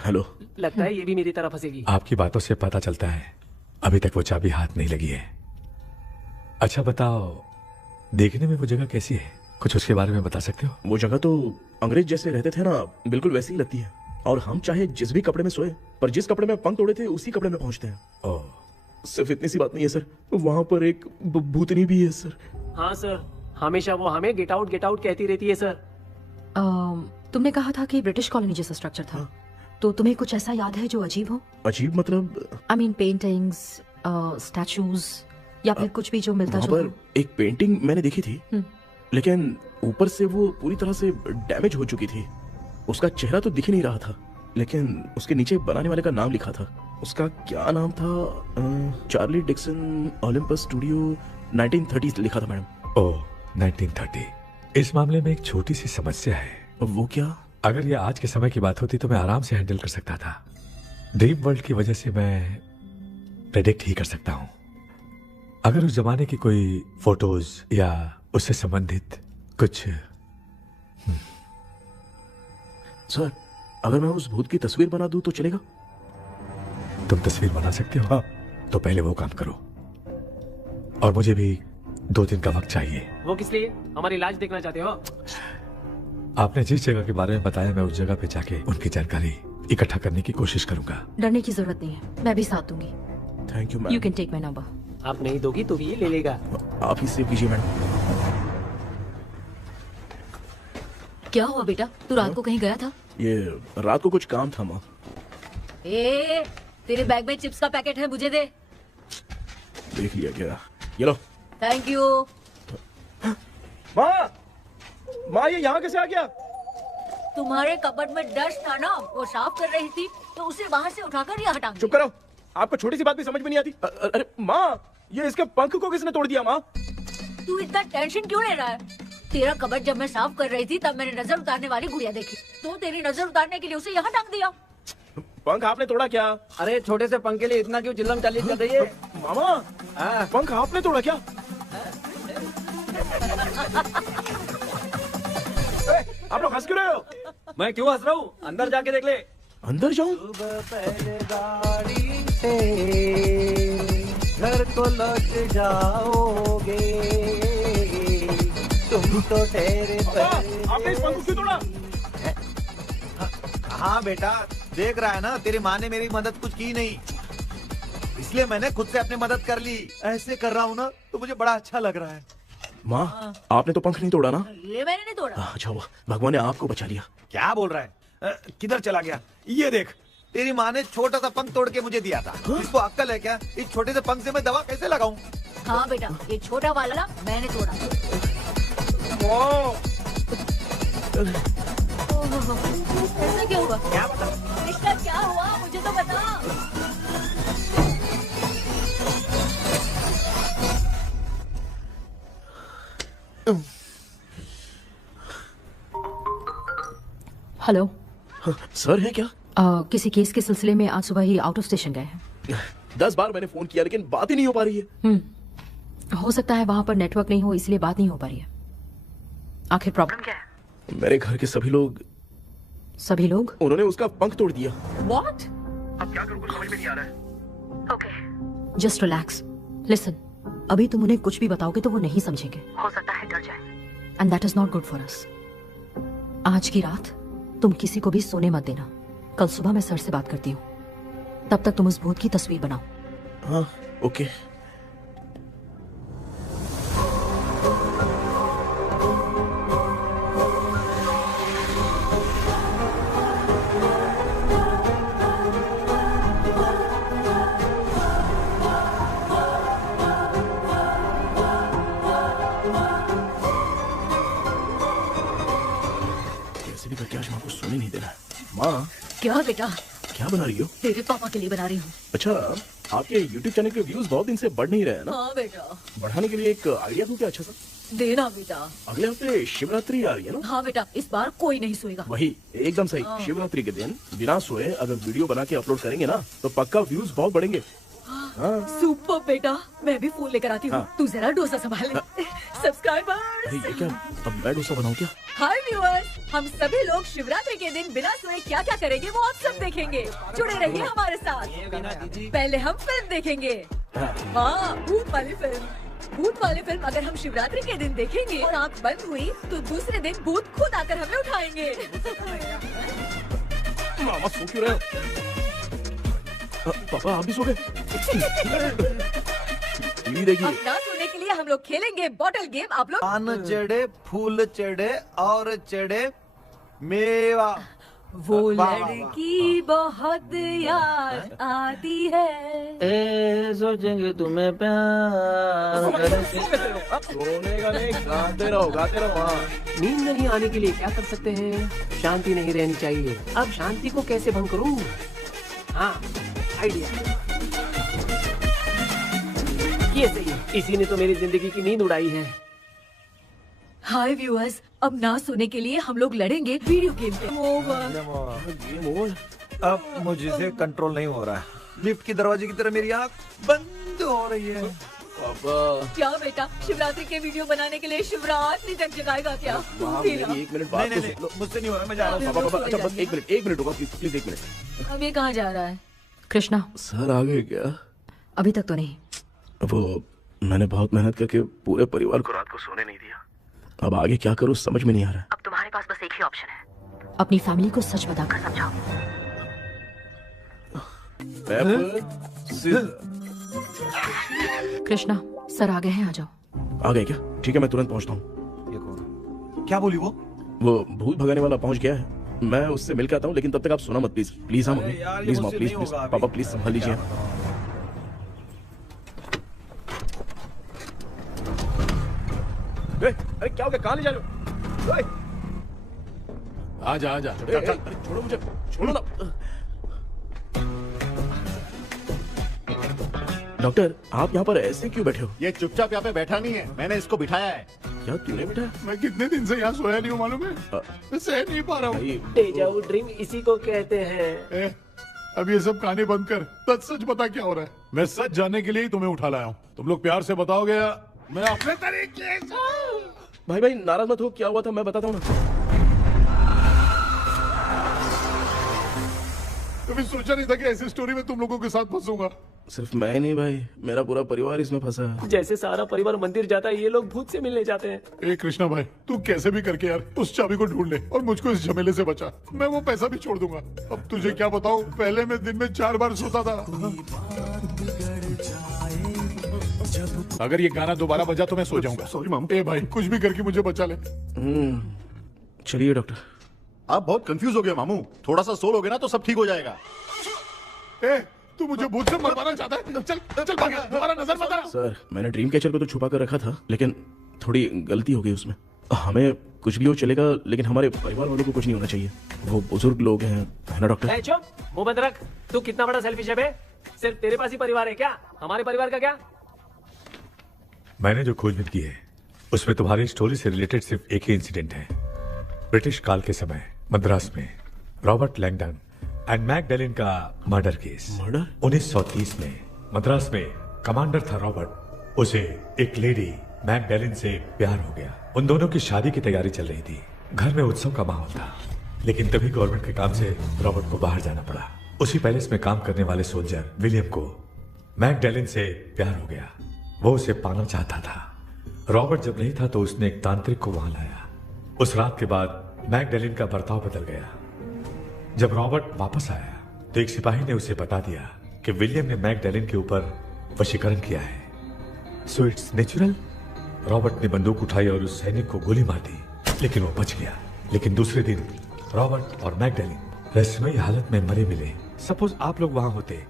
हेलो। लगता है ये भी मेरी तरह फंसेगी। आपकी बातों से पता चलता है अभी तक वो चाबी हाथ नहीं लगी है। अच्छा बताओ, देखने में वो जगह कैसी है, कुछ उसके बारे में बता सकते हो? वो जगह तो अंग्रेज जैसे रहते थे ना, बिल्कुल वैसी ही लगती है। और हम चाहे जिस भी कपड़े में सोए, पर जिस कपड़े में पंख तोड़े थे उसी कपड़े में पहुंचते हैं। ओह, सिर्फ इतनी सी बात नहीं है सर, वहां पर एक भूतनी भी है सर। हाँ सर, हमेशा वो हमें गेट आउट कहती रहती है सर। तुमने कहा था कि ब्रिटिश कॉलोनी जैसा स्ट्रक्चर था, तो तुम्हें कुछ ऐसा याद है जो अजीब हो? अजीब मतलब? आई मीन पेंटिंग्स, स्टैचूज या फिर कुछ भी जो मिलता वहां जुलता। पर एक पेंटिंग मैंने देखी थी, लेकिन ऊपर से वो पूरी तरह से डैमेज हो चुकी थी। उसका चेहरा तो दिख ही नहीं रहा था, लेकिन उसके नीचे बनाने वाले का नाम लिखा था। उसका क्या नाम था? चार्ली डिक्सन ओलंपस स्टूडियो 1930 लिखा था मैडम। ओह 1930। इस मामले में एक छोटी सी समस्या है। वो क्या? अगर ये आज के समय की बात होती तो मैं आराम से हैंडल कर सकता था। ड्रीम वर्ल्ड की वजह से मैं प्रेडिक्ट ही कर सकता हूँ। अगर उस जमाने की कोई फोटोज या उससे संबंधित कुछ। सर अगर मैं उस भूत की तस्वीर बना दूं तो चलेगा? तुम तस्वीर बना सकते हो? हाँ। तो पहले वो काम करो, और मुझे भी 2 दिन का वक्त चाहिए। वो किस लिए? हमारी इलाज देखना चाहते हो? आपने जिस जगह के बारे में बताया, मैं उस जगह पे जाके उनकी जानकारी इकट्ठा करने की कोशिश करूंगा। डरने की जरूरत नहीं है, मैं भी साथ दूंगी। Thank you ma'am. You can take my number. आप नहीं दोगी तो भी ये ले लेगा। आप ही सेव कीजिए मैडम। क्या हुआ बेटा, तू रात को कहीं गया था? ये रात को कुछ काम था माँ। तेरे बैग में चिप्स का पैकेट है, मुझे दे। देख लिया क्या? ये लो। Thank you. माँ, माँ ये यहाँ कैसे आ गया? तुम्हारे कबर्ड में डस्ट था ना, वो साफ कर रही थी तो उसे वहाँ से उठाकर यहाँ टांग। चुप करो, आपको छोटी सी बात भी समझ में नहीं आती। अरे माँ, ये इसके पंख को किसने तोड़ दिया? माँ तू इतना टेंशन क्यों ले रहा है? तेरा कबर्ड जब मैं साफ कर रही थी तब मैंने नजर उतारने वाली गुड़िया देखी, तो तेरी नजर उतारने के लिए उसे यहाँ टांग दिया। पंख आपने तोड़ा क्या? अरे छोटे से पंख के लिए इतना क्यों चिल्लम चालीस कर रही है? मामा, पंख आपने तोड़ा क्या? आप लोग हंस क्यों रहे हो? मैं क्यों हंस रहा हूँ? अंदर जाके देख ले। अंदर जाऊं? घर को लौट जाओगे तुम तो ठहरे। आपने इस पंख को क्यों तोड़ा? हाँ बेटा, देख रहा है ना, तेरी माँ ने मेरी मदद कुछ की नहीं, इसलिए मैंने खुद से अपनी मदद कर ली। ऐसे कर रहा हूँ ना तो मुझे बड़ा अच्छा लग रहा है। माँ, आपने तो पंख नहीं तोड़ा ना? ये मैंने नहीं तोड़ा। अच्छा हुआ, भगवान ने आपको बचा लिया। क्या बोल रहा है? किधर चला गया? ये देख, तेरी माँ ने छोटा सा पंख तोड़ के मुझे दिया था। इसको अक्ल है क्या? इस छोटे से पंख से मैं दवा कैसे लगाऊं? हाँ बेटा, ये छोटा वाला ना मैंने तोड़ा। ऐसा क्या हुआ? क्या बता? कृष्णा क्या हुआ मुझे तो बता। हेलो सर है क्या? किसी केस के सिलसिले में आज सुबह ही आउट ऑफ स्टेशन गए हैं। 10 बार मैंने फोन किया लेकिन बात ही नहीं हो पा रही है। हो सकता है वहां पर नेटवर्क नहीं हो इसलिए बात नहीं हो पा रही है। आखिर प्रॉब्लम क्या है? मेरे घर के सभी लोग उन्होंने उसका पंख तोड़ दिया। What? अब क्या करूं कुछ समझ में नहीं आ रहा है। Okay just relax. लिसन, अभी तुम उन्हें कुछ भी बताओगे तो वो नहीं समझेंगे। हो सकता है डर जाए and that is not good for us. आज की रात तुम किसी को भी सोने मत देना। कल सुबह मैं सर से बात करती हूँ। तब तक तुम उस भूत की तस्वीर बनाओ। हाँ ओके। कैसे भी करके आज माँ को सोने नहीं देना है। माँ क्या बेटा? क्या बना रही हो? तेरे पापा के लिए बना रही हूँ। अच्छा, आपके YouTube चैनल के व्यूज बहुत दिन से बढ़ नहीं रहे हैं ना? हाँ बेटा। बढ़ाने के लिए एक आइडिया दूं क्या अच्छा सा? देना बेटा। अगले हफ्ते शिवरात्रि आ रही है ना? हाँ बेटा, इस बार कोई नहीं सोएगा। वही एकदम सही। हाँ। शिवरात्रि के दिन बिना सोए अगर वीडियो बना के अपलोड करेंगे ना तो पक्का व्यूज बहुत बढ़ेंगे। हाँ। सुपर बेटा, मैं भी फोन लेकर आती हूँ। हाँ। तू जरा डोसा संभाल ले। सब्सक्राइबर। अरे ये क्या? अब मैं डोसा बनाऊं क्या? हाय व्यूअर्स, हम सभी लोग शिवरात्रि के दिन बिना सोए क्या क्या करेंगे वो आप सब देखेंगे। जुड़े रहिए हमारे साथ। पहले हम फिल्म देखेंगे। हाँ, भूत वाली फिल्म। भूत वाली फिल्म अगर हम शिवरात्रि के दिन देखेंगे और आँख बंद हुई तो दूसरे दिन भूत खुद आकर हमें उठाएंगे। मामा सो क्यों रहे हो? पापा आप भी सो गए? टीवी देखिए। अब ना सोने के लिए हम लोग खेलेंगे बॉटल गेम। आप लोग पान चढ़े, फूल चढ़े और चढ़े मेवा। वो वाह, वाह, लड़की बहुत याद आती है। सोचेंगे तुम्हें प्यार सोने का नहीं, गाते रहो। हाँ। नींद नहीं आने के लिए क्या कर सकते हैं? शांति नहीं रहनी चाहिए। अब शांति को कैसे भंग करूं? हाँ, आइडिया। ये सही है। इसी ने तो मेरी जिंदगी की नींद उड़ाई है। हाय व्यूअर्स, अब ना सोने के लिए हम लोग लड़ेंगे वीडियो गेम पे। Game over. अब मुझसे कंट्रोल नहीं हो रहा है। लिफ्ट की दरवाजे की तरह मेरी आँख बंद हो रही है। पापा क्या बेटा, शिवरात्रि के वीडियो बनाने के लिए शिवरात्रि तक जगाएगा क्या? माँ, भी ना। मेरी एक मिनट बात तो सुन लो। मुझसे नहीं हो रहा, मैं जा रहा हूँ। पापा अच्छा बस एक मिनट होगा प्लीज एक मिनट। अब ये कहाँ जा रहा है? कृष्णा, सर आ गए क्या? अभी तक तो नहीं। वो मैंने बहुत मेहनत करके पूरे परिवार को रात को सोने नहीं दिया। अब आगे क्या करूं समझ में नहीं आ रहा है। अब तुम्हारे पास बस एक ही ऑप्शन है। अपनी फैमिली को सच बताकर समझाओ। कृष्णा, सर आ गए हैं, आ जाओ। आ गए क्या? ठीक है मैं तुरंत पहुंचता हूँ। ये कौन? क्या बोली वो? वो भूत भगाने वाला पहुंच गया है। मैं उससे मिल के आता हूँ लेकिन तब तक आप सोना मत प्लीज। प्लीज हाँ मम्मी, यार, ये प्लीज माँ, मुझसे प्लीज नहीं प्लीज होगा अभी। पापा प्लीज संभाल लीजिए। अरे क्या हो गया? कहाँ ले जा रहे हो? आजा छोड़ो मुझे, छोड़ो ना। डॉक्टर आप यहाँ पर ऐसे क्यों बैठे हो? ये चुपचाप यहाँ पे बैठा नहीं है, मैंने इसको बिठाया है। क्या तूने बैठा? मैं कितने दिन से यहाँ सोया नहीं हूँ मालूम है। मैं सह नहीं पा रहा हूँ। डेजा वू ड्रीम इसी को कहते हैं। अब ये सब कहानी बंद कर, सच बता क्या हो रहा है। मैं सच जानने के लिए ही तुम्हें उठा लाया हूँ। तुम लोग प्यार से बताओगे या मैं अपने तरीके से? भाई नाराज मत हो, क्या हुआ था मैं बताता हूँ ना। कभी सोचा नहीं था कि ऐसी स्टोरी में तुम लोगों के साथ फंसूंगा। सिर्फ मैं नहीं भाई, मेरा पूरा परिवार इसमें फंसा है। जैसे सारा परिवार मंदिर जाता है, ये लोग भूत से मिलने जाते हैं। ए कृष्णा भाई, तू कैसे भी करके यार उस चाबी को ढूंढ ले और मुझको इस झमेले से बचा। मैं वो पैसा भी छोड़ दूंगा। अब तुझे क्या बताऊं, पहले मैं दिन में 4 बार सोता था। अगर ये गाना दोबारा बजा तो मैं सो जाऊंगा। सॉरी माम। ए भाई कुछ भी करके मुझे बचा ले। चलिए डॉक्टर। आप बहुत कंफ्यूज हो गए मामू, थोड़ा सा सो लोगे ना तो सब ठीक हो जाएगा। ए, तू मुझे भूत से मरवाना चाहता है? चल चल भाग, हमारा नजर मत आना। सर मैंने ड्रीम कैचर को तो छुपा कर रखा था, लेकिन थोड़ी गलती हो गई उसमें। हमें कुछ भी हो चलेगा, लेकिन हमारे परिवार वालों को कुछ नहीं होना चाहिए। वो बुजुर्ग लोग हैं, है ना डॉक्टर? चुप, मुंह बंद रख। तू कितना बड़ा सेल्फिश है बे? सिर्फ तेरे पास ही परिवार है क्या? हमारे परिवार का क्या? मैंने जो खोजबीन की है उसमें तुम्हारी स्टोरी से रिलेटेड सिर्फ एक ही इंसिडेंट है। ब्रिटिश काल के समय मद्रास में रॉबर्ट लैंगडन एंड मैकडैलिन का मर्डर केस। मर्डर? 1930 में मद्रास में कमांडर था रॉबर्ट, उसे एक लेडी मैकडैलिन से प्यार हो गया। उन दोनों की शादी की तैयारी चल रही थी, घर में उत्सव का माहौल था, लेकिन तभी गवर्नमेंट के काम से रॉबर्ट को बाहर जाना पड़ा। उसी पैलेस में काम करने वाले सोल्जर विलियम को मैकडैलिन से प्यार हो गया, वो उसे पाना चाहता था। रॉबर्ट जब नहीं था तो उसने एक तांत्रिक को वहां लाया। उस रात के बाद मैकडैलिन का बर्ताव बदल गया। जब रॉबर्ट वापस आया तो एक सिपाही ने उसे बता दिया कि विलियम ने मैकडैलिन के ऊपर वशीकरण किया है। So it's natural. रॉबर्ट ने बंदूक उठाई और उस सैनिक को गोली मार दी, लेकिन वो बच गया। लेकिन दूसरे दिन रॉबर्ट और मैकडैलिन रहस्यमयी हालत में मरे मिले। सपोज आप लोग वहां होते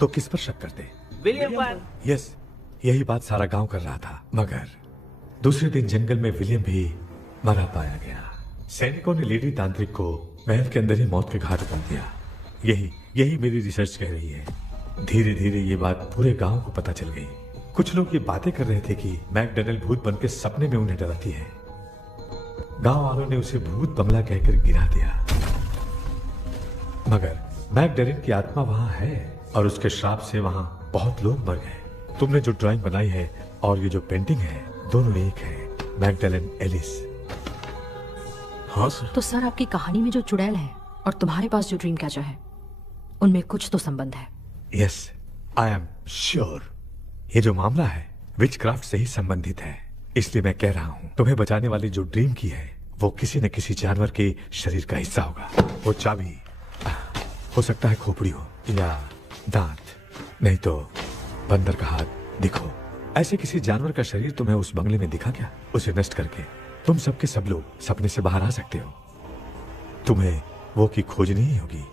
तो किस पर शक करते? विलियम पर। यस, यही बात सारा गांव कर रहा था। मगर दूसरे दिन जंगल में विलियम भी मरा पाया गया। सैनिकों ने लेडी तांत्रिक को महल के अंदर ही मौत के घाट उतार दिया। यही मेरी रिसर्च कह रही है। धीरे धीरे ये बात पूरे गांव को पता चल गई। कुछ लोग ये बातें कर रहे थे कि मैकडैलिन भूत बन के सपने में उन्हें डराती है। गांव वालों ने उसे भूत बंगला कहकर गिरा दिया। मगर मैकडैलिन की आत्मा वहां है और उसके श्राप से वहां बहुत लोग मर गए। तुमने जो ड्राइंग बनाई है और ये जो पेंटिंग है, दोनों एक है। मैकडैलिन एलिस। हाँ सर। तो सर आपकी कहानी में जो चुड़ैल है और तुम्हारे पास जो ड्रीम कैचर है, उनमें कुछ तो संबंध है। Yes, I am sure. ये जो मामला है विचक्राफ्ट से ही संबंधित है। इसलिए मैं कह रहा हूँ तुम्हें बचाने वाली जो ड्रीम की है वो किसी न किसी जानवर के शरीर का हिस्सा होगा। वो चाबी हो सकता है खोपड़ी हो या दांत, नहीं तो बंदर का हाथ। दिखो, ऐसे किसी जानवर का शरीर तुम्हें उस बंगले में दिखा क्या? उसे नष्ट करके तुम सबके सब लोग सपने से बाहर आ सकते हो। तुम्हें वो की खोजनी ही होगी।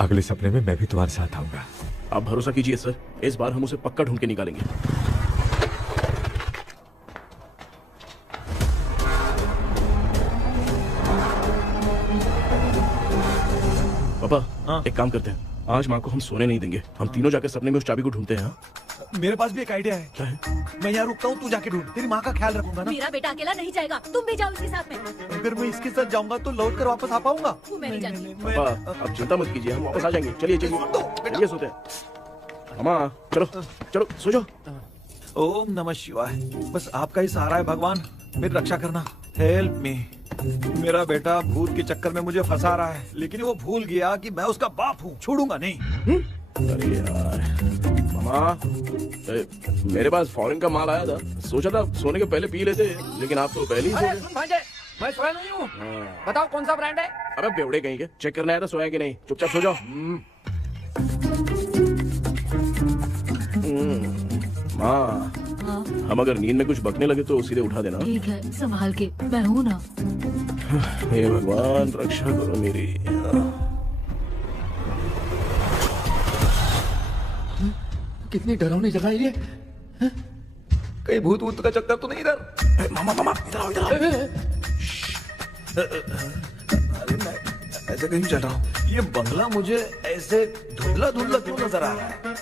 अगले सपने में मैं भी तुम्हारे साथ आऊंगा। आप भरोसा कीजिए सर, इस बार हम उसे पक्का ढूंढ के निकालेंगे। पापा, एक काम करते हैं, आज माँ को हम सोने नहीं देंगे। हम तीनों जाकर सपने में उस चाबी को ढूंढते हैं। मेरे पास भी एक आइडिया है। क्या है? मैं यहाँ रुकता हूँ, तू जाके ढूंढ। तेरी माँ का ख्याल रखूंगा ना। मेरा बेटा अकेला नहीं जाएगा, तुम भी जाओ इसके साथ में। अगर मैं इसके साथ जाऊंगा तो लौट कर वापस आ पाऊंगा? वो मैं नहीं जानती। पापा, आप चिंता मत कीजिए, हम वापस आ जाएंगे। चलिए चलिए सोते हैं। मामा चलो चलो सो जाओ। ओम नमः शिवाय। बस आपका ही सहारा है भगवान, मेरी रक्षा करना। Help me. मेरा बेटा भूत के चक्कर में मुझे फंसा रहा है, लेकिन वो भूल गया कि मैं उसका बाप हूँ। छोड़ूंगा नहीं। अरे यार मामा, मेरे पास फॉरेन का माल आया था, सोचा था सोने के पहले पी लेते, लेकिन आप तो पहले ही सो गए। मैं सोया नहीं हूँ। बताओ कौन सा ब्रांड है? अबे बेवड़े कहीं के, चेक करना आया था सोया कि नहीं। चुपचाप सो जाओ। माँ, हम अगर नींद में कुछ बकने लगे तो सीधे उठा देना। ठीक है, संभाल के, मैं हूँ ना। हे भगवान रक्षा करो मेरी। कितनी डरावनी जगह है ये। कहीं भूत वूत का चक्कर तो नहीं इधर? मामा मामा इधर आओ, इधर आओ। अरे मैं ऐसे कहीं चल रहा हूँ। ये बंगला मुझे ऐसे धुंधला धुंधला क्यों नजर आ रहा है?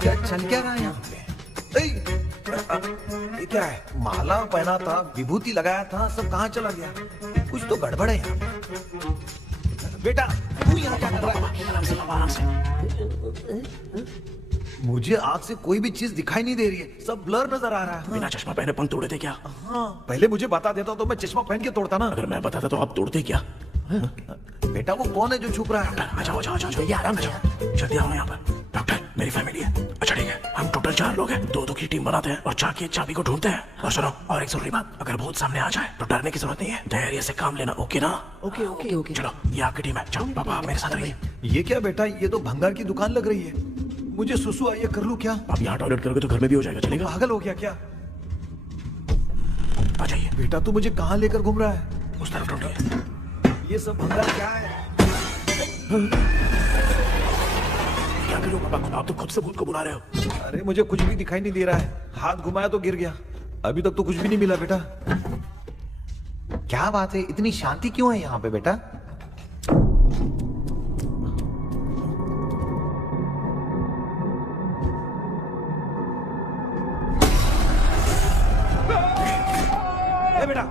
क्या चल क्या रहा है यहाँ पे? ये क्या है? माला पहना था, विभूति लगाया था, सब कहाँ चला गया? कुछ तो गड़बड़ है यहाँ पे। बेटा तू यहाँ क्या कर रहा है? मुझे आँख से कोई भी चीज दिखाई नहीं दे रही है, सब ब्लर नजर आ रहा है। बिना चश्मा पहने पंख तोड़े थे क्या? हाँ, पहले मुझे बता देता तो मैं चश्मा पहन के तोड़ता ना। अगर मैं बताता तो आप तोड़ते क्या? बेटा वो कौन है जो छुप रहा है? आ जाओ जाओ जाओ, ये आराम से जल्दी आओ यहाँ पर। डॉक्टर मेरी फैमिली है। अच्छा ठीक है, हम टोटल 4 लोग हैं, 2-2 की टीम बनाते हैं और जाके चाबी को ढूंढते हैं। और सुनो, और एक जरूरी बात, अगर भूत सामने आ जाए तो डरने की जरूरत नहीं है, धैर्य से काम लेना। ओके ना? Okay okay okay. चलो ये आपकी टीम है। चलो पापा मेरे साथ रहिए। ये क्या बेटा, ये तो भंगार की दुकान लग रही है। मुझे सुसु आई है, कर लूं क्या? आप यहाँ टॉयलेट करोगे तो घर में भी हो जाएगा, चलेगा? पागल हो गया क्या? आ जाइए। बेटा तू मुझे कहाँ लेकर घूम रहा है? उस तरफ ढूंढिए। ये सब भंगड़ा क्या है? क्या करूं पापा, आप तो खुद से भूत को बुला रहे हो। अरे मुझे कुछ भी दिखाई नहीं दे रहा है, हाथ घुमाया तो गिर गया। अभी तक तो कुछ भी नहीं मिला बेटा। क्या बात है, इतनी शांति क्यों है यहाँ पे बेटा? ए बेटा,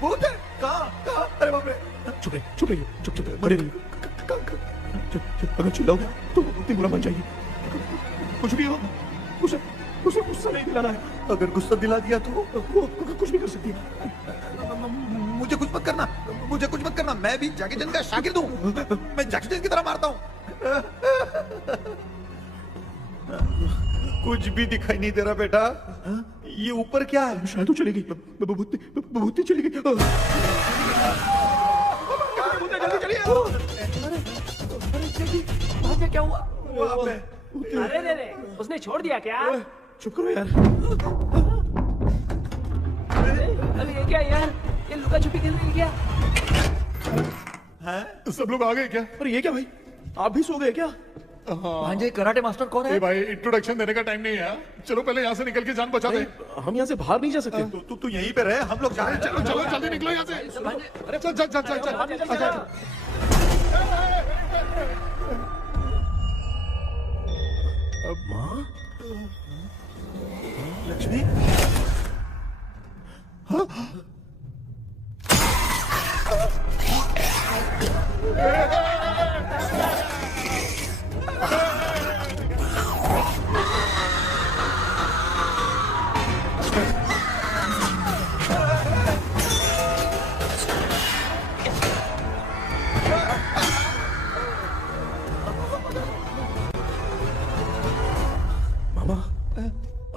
भूत है? कहाँ? अरे बाप रे! चुप रहिए, चुप खड़े रहिए। अगर चिल्लाओगे तो भूत बुरा बन जाएगी। कुछ भी हो, उसे गुस्सा नहीं दिलाना है। अगर गुस्सा दिला दिया तो वो कुछ भी कर सकती है। मुझे कुछ मत करना, मुझे कुछ मत करना। मैं भी जैकी चैन का शागिर्द हूँ। मैं जैकी चैन की तरह मारता हूँ। कुछ भी दिखाई नहीं दे रहा बेटा। ये ऊपर क्या है? शायद तो चली गई, भूत चली गई। जल्दी चलिए। भाग्य क्या हुआ? वहाँ पे अरे रे रे, उसने छोड़ दिया क्या? चुप करो यार। अरे ये क्या यार, ये लुका छुपी खेल रही है क्या? हैं? सब लोग आ गए क्या? अरे ये क्या भाई, आप भी सो गए क्या? भांजे कराटे मास्टर कौन है? भाई इंट्रोडक्शन देने का टाइम नहीं है। चलो पहले यहाँ से निकल के जान बचा दे। हम यहाँ से बाहर नहीं जा सकते। तू यहीं पे रहे, हम लोग जा रहे हैं। चलो चलो जल्दी निकलो यहाँ से। अरे चल चल चल चल चल। माँ, लक्ष्मी,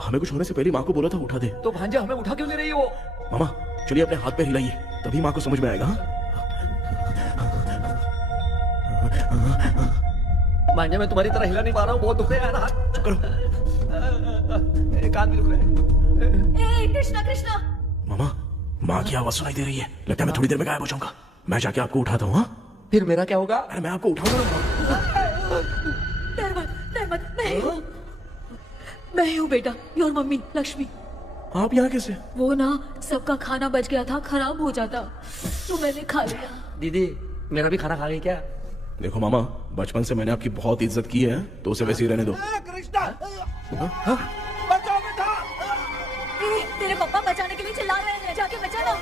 हमें कुछ होने से पहले माँ को बोला था उठा दे। तो भांजे हमें उठा क्यों ले रही है वो? मामा चलिए अपने हाथ पैर हिलाइए, तभी माँ को समझ में आएगा। भांजे मैं तुम्हारी तरह हिला नहीं पा रहा हूँ, बहुत दुख रहा है ना हाथ। चुप करो। कान भी दुख रहे हैं। कृष्णा कृष्णा। मामा माँ की आवाज सुनाई दे रही है, लगता है मैं थोड़ी देर में गायब हो जाऊंगा। मैं जाके आपको उठाता हूँ। फिर मेरा क्या होगा? अरे मैं आपको उठाऊंगा। डर मत, मैं हूँ बेटा, योर मम्मी लक्ष्मी। आप यहाँ कैसे? वो ना सबका खाना बच गया था, खराब हो जाता तो मैंने खा लिया। दीदी मेरा भी खाना खा गई क्या? देखो मामा, बचपन से मैंने आपकी बहुत इज्जत की है, तो उसे वैसे ही रहने दो। कृष्णा, बचाओ बेटा। तेरे पापा बचाने के लिए चिल्ला रहे हैं, जाके बचा लो।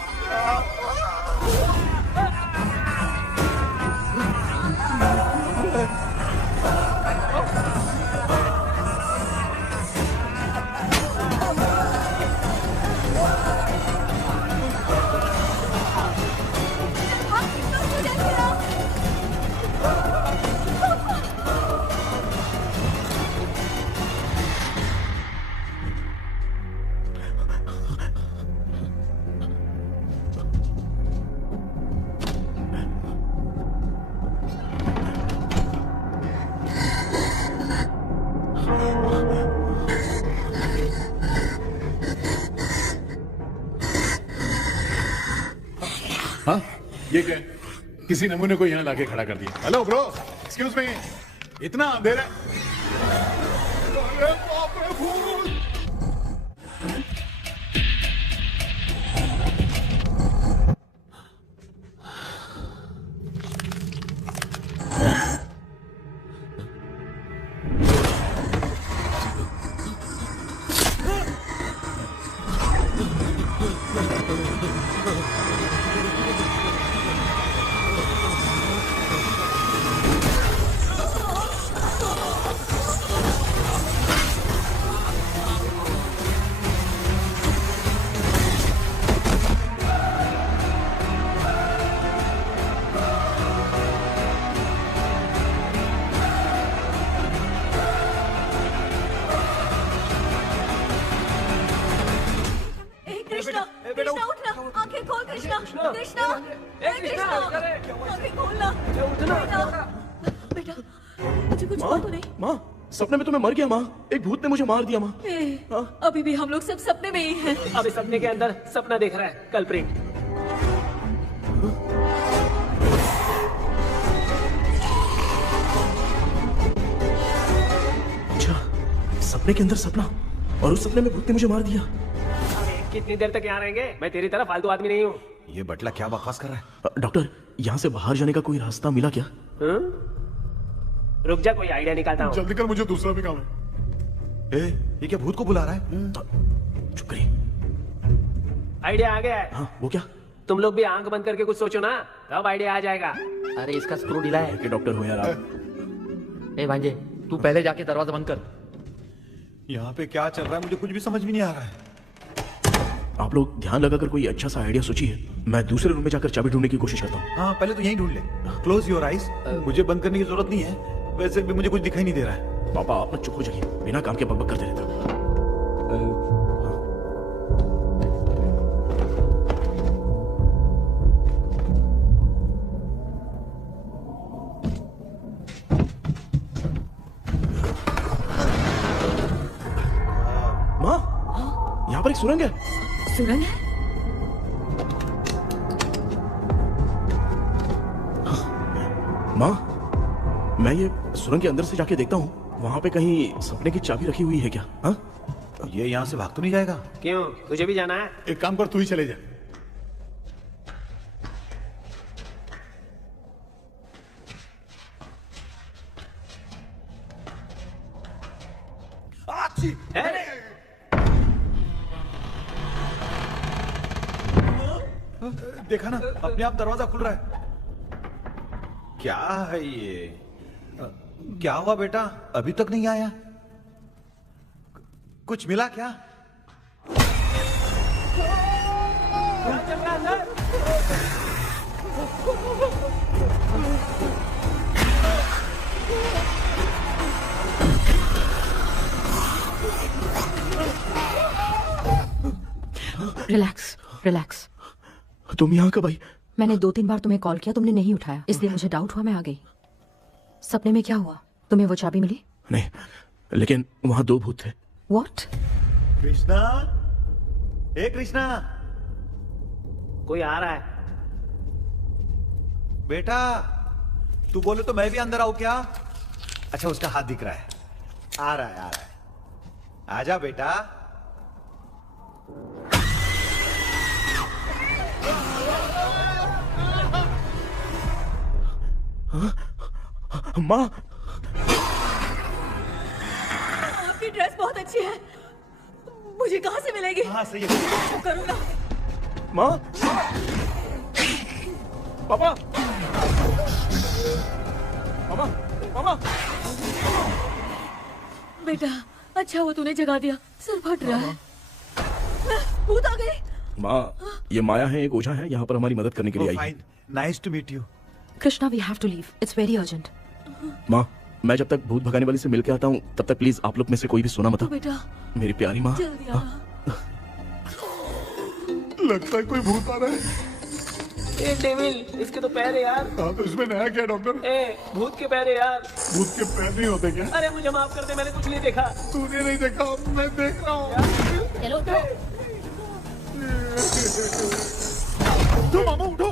हाँ ये क्या? किसी नमूने को यहाँ लाके खड़ा कर दिया। हेलो ब्रो, एक्सक्यूज मी, इतना अंधेरा अरे बाप रे भूत! कृष्णा उठना, आंखें खोल कृष्णा, कृष्णा, कृष्णा, आंखें खोलना। बेटा, मुझे कुछ हुआ तो नहीं? माँ सपने में तो मैं मर गया माँ, एक भूत ने मुझे मार दिया माँ। अभी भी हम लोग सब सपने में ही हैं। अब इस सपने के अंदर सपना देख रहा है कल्प्रिट। अच्छा, सपने के अंदर सपना, और उस सपने में भूत ने मुझे मार दिया। कितनी देर तक यहाँ रहेंगे? मैं तेरी तरह फालतू आदमी नहीं हूँ। ये बटला क्या बकवास कर रहा है? डॉक्टर, यहाँ से बाहर जाने का कोई रास्ता मिला क्या? रुक जा, कोई आइडिया निकालता हूँ। जल्दी कर, मुझे दूसरा भी काम है। ये क्या भूत को बुला रहा है? चुप करिए। आइडिया आ गया है। हाँ, वो क्या? तुम लोग भी आंख बंद करके कुछ सोचो ना, तब आइडिया आ जाएगा। अरे इसका स्क्रू ढीला है। कि डॉक्टर हो यार आप। ए भांजे, तू पहले जाके दरवाजा बंद कर। यहाँ पे क्या चल रहा है मुझे कुछ भी समझ में नहीं आ रहा है। आप लोग ध्यान लगाकर कोई अच्छा सा आइडिया सोचिए, मैं दूसरे रूम में जाकर चाबी ढूंढने की कोशिश करता हूँ। हाँ, पहले तो यहीं ढूंढ ले। Close your eyes. मुझे बंद करने की जरूरत नहीं है, वैसे भी मुझे कुछ दिखाई नहीं दे रहा है। पापा, आप ना चुप हो जाइए, बिना काम के बकबक करते रहते हो। यहाँ पर एक सुरंग है। सुरंग है? माँ, मैं ये सुरंग के अंदर से जाके देखता हूँ, वहाँ पे कहीं सपने की चाबी रखी हुई है क्या? हाँ? ये यहाँ से भाग तो नहीं जाएगा? क्यों, तुझे भी जाना है? एक काम कर, तू ही चले जा। देखा ना, अपने आप दरवाजा खुल रहा है। क्या है ये? क्या हुआ बेटा, अभी तक नहीं आया? कुछ मिला क्या? Relax, relax. तुम यहाँ कब आई? मैंने 2-3 बार तुम्हें कॉल किया, तुमने नहीं उठाया, इसलिए मुझे डाउट हुआ, मैं आ गई। सपने में क्या हुआ? तुम्हें वो चाबी मिली? नहीं, लेकिन वहाँ 2 भूत थे। What? कृष्णा, ए कृष्णा, कोई आ रहा है। बेटा, तू बोले तो मैं भी अंदर आऊं क्या? अच्छा, उसका हाथ दिख रहा है। आ रहा है, आ रहा है। आजा बेटा। माँ, आपकी ड्रेस बहुत अच्छी है, मुझे कहाँ से मिलेगी? हाँ, सही है। करूँगा। माँ, पापा, मामा, मामा। बेटा, अच्छा हुआ तूने जगा दिया, सर फट रहा है। भूत आ गई। माँ, ये माया है, एक ओझा है, यहाँ पर हमारी मदद करने के लिए आई है। Nice to meet you. Krishna, we have to leave, it's very urgent. माँ, मैं जब तक भूत भगाने वाली से मिलके आता हूँ, तब तक प्लीज आप लोग में से कोई भी सोना मत। बेटा, मेरी प्यारी माँ। जल्दी आ। लगता है कोई भूत आ रहा है। ए डेविल, इसके तो पैर है यार। हाँ, तो इसमें नया क्या डॉक्टर? ए, भूत के पैर है यार। भूत के पैर नहीं होते क्या? अरे मुझे माफ कर दे, मैंने कुछ नहीं देखा। तूने नहीं देखा, मैं देख रहा हूँ। चलो तो मामा उठो,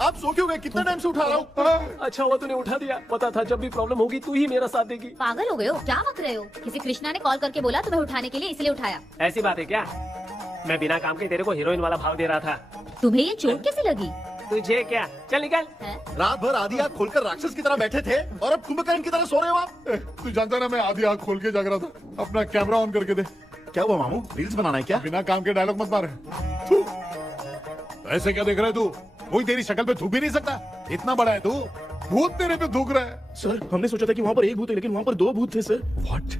आप सो क्यों गए? कितना टाइम से उठा रहा हूँ। अच्छा हुआ तूने उठा दिया, पता था जब भी प्रॉब्लम होगी तू ही मेरा साथ देगी। पागल हो गए हो क्या? बक रहे हो? किसी कृष्णा ने कॉल करके बोला तुम्हें उठाने के लिए, इसलिए उठाया। ऐसी बात है क्या? मैं बिना काम के तेरे को हीरोइन वाला भाव दे रहा था। तुम्हें ये चोट कैसे लगी? तुझे क्या? चल निकल। रात भर आधी आँख खोलकर राक्षस की तरह बैठे थे और अब कुंभकर्ण की तरह सो रहे हो आप। तू जानता ना, मैं आधी आँख खोल के जाग रहा था। अपना कैमरा ऑन करके दे। क्या हुआ मामू, रील्स बनाना है क्या? बिना काम के डायलॉग मत मारे। ऐसे क्या देख रहा है तू? कोई तेरी शक्ल पे थूक भी नहीं सकता, इतना बड़ा है तू। भूत तेरे पे थूक रहा है। सर, हमने सोचा था कि वहाँ पर एक भूत है, लेकिन वहाँ पर 2 भूत थे सर। व्हाट?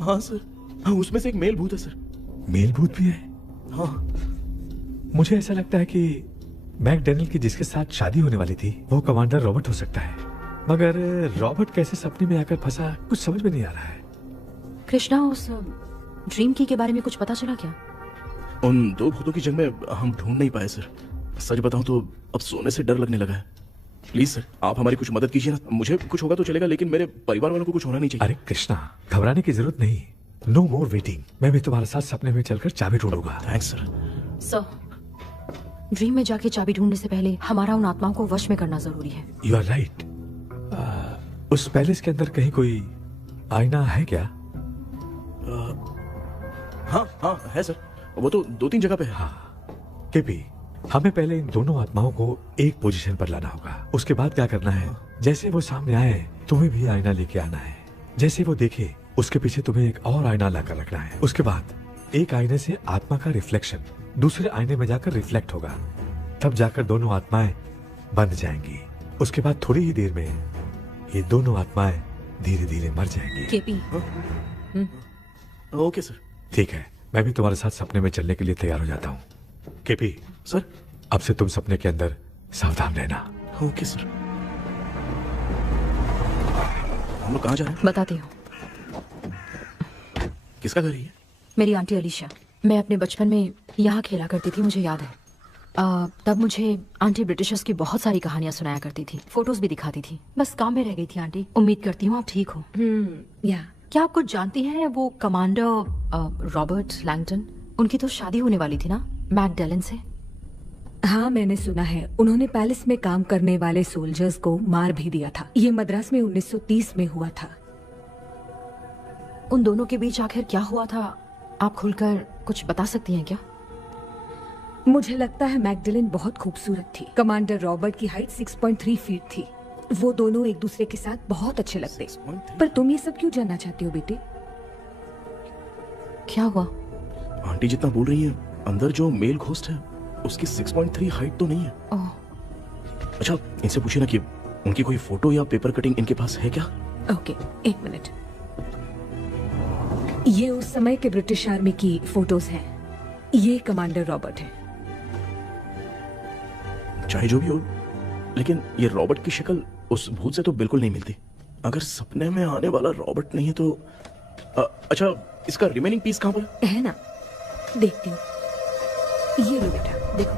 हाँ सर, हाँ, उसमें से एक मेल भूत है सर। मेल भूत भी है? हाँ। मुझे ऐसा लगता है कि मैकडैनियल की जिसके साथ शादी होने वाली थी वो कमांडर रॉबर्ट हो सकता है, मगर रॉबर्ट कैसे सपने में आकर फंसा कुछ समझ में नहीं आ रहा है। कृष्णा, उस ड्रीम की के बारे में कुछ पता चला क्या? उन 2 भूतों की जंग में हम ढूंढ नहीं पाए सर। सच बताऊं तो अब सोने से डर लगने लगा है। प्लीज सर, आप हमारी कुछ मदद कीजिए ना। मुझे कुछ होगा तो चलेगा, लेकिन मेरे परिवार वालों को कुछ होना नहीं चाहिए। अरे कृष्णा, घबराने की जरूरत नहीं। No more waiting. मैं भी तुम्हारे साथ सपने में चलकर चाबी ढूंढूंगा। Thanks sir. सर, ड्रीम में जाके चाबी ढूंढने से पहले हमारा उन आत्माओं को वश में करना जरूरी है। You are right. उस पैलेस के अंदर कहीं कोई आईना है क्या? हाँ है सर, वो तो 2-3 जगह पे है। हाँ केपी, हमें पहले इन दोनों आत्माओं को एक पोजीशन पर लाना होगा। उसके बाद क्या करना है, जैसे वो सामने आए तुम्हें भी आईना लेके आना है। जैसे वो देखे उसके पीछे तुम्हें एक और आईना लाकर रखना है। उसके बाद एक आईने से आत्मा का रिफ्लेक्शन दूसरे आईने में जाकर रिफ्लेक्ट होगा, तब जाकर दोनों आत्माएं बंद जाएंगी। उसके बाद थोड़ी ही देर में ये दोनों आत्माएं धीरे धीरे मर जाएंगी। केपी। Okay sir. ठीक है, मैं भी तुम्हारे साथ सपने में चलने के लिए तैयार हो जाता हूँ। केपी सर, अब से तुम सपने के अंदर सावधान रहना। Okay sir. हम लोग कहाँ जा रहे हैं? बताती हूँ। किसका घर है ये? मेरी आंटी अलीशा। मैं अपने बचपन में यहाँ खेला करती थी, मुझे याद है। तब मुझे आंटी ब्रिटिशर्स की बहुत सारी कहानियां सुनाया करती थी, फोटोज भी दिखाती थी। बस काम में रह गई थी आंटी। उम्मीद करती हूँ आप ठीक हो। क्या आप कुछ जानती हैं वो कमांडर रॉबर्ट लैंगटन? उनकी तो शादी होने वाली थी ना मैकडेलन से। हाँ, मैंने सुना है। उन्होंने पैलेस में काम करने वाले सोल्जर्स को मार भी दिया था। ये मद्रास में 1930 में हुआ था। उन दोनों के बीच आखिर क्या हुआ था, आप खुलकर कुछ बता सकती हैं क्या? मुझे लगता है मैकडेलन बहुत खूबसूरत थी। कमांडर रॉबर्ट की हाइट 6.3 फीट थी। वो दोनों एक दूसरे के साथ बहुत अच्छे लगते। पर तुम ये सब क्यों जानना चाहती हो बेटे? क्या हुआ? आंटी जितना बोल रही है, अंदर जो मेल घोस्ट है उसकी 6.3 हाइट तो नहीं है। अच्छा, इनसे पूछिए ना कि उनकी कोई फोटो या पेपर कटिंग इनके पास है क्या? ओके, एक मिनट। ये उस समय के ब्रिटिश आर्मी की फोटोज हैं। ये कमांडर रॉबर्ट है। चाहे जो भी हो, लेकिन ये रॉबर्ट की शक्ल उस भूत से तो बिल्कुल नहीं मिलती। अगर सपने में आने वाला रॉबर्ट नहीं है तो अच्छा, इसका रिमेनिंग पीस कहाँ पर है ना? देखती हूँ। ये लो बेटा, देखो।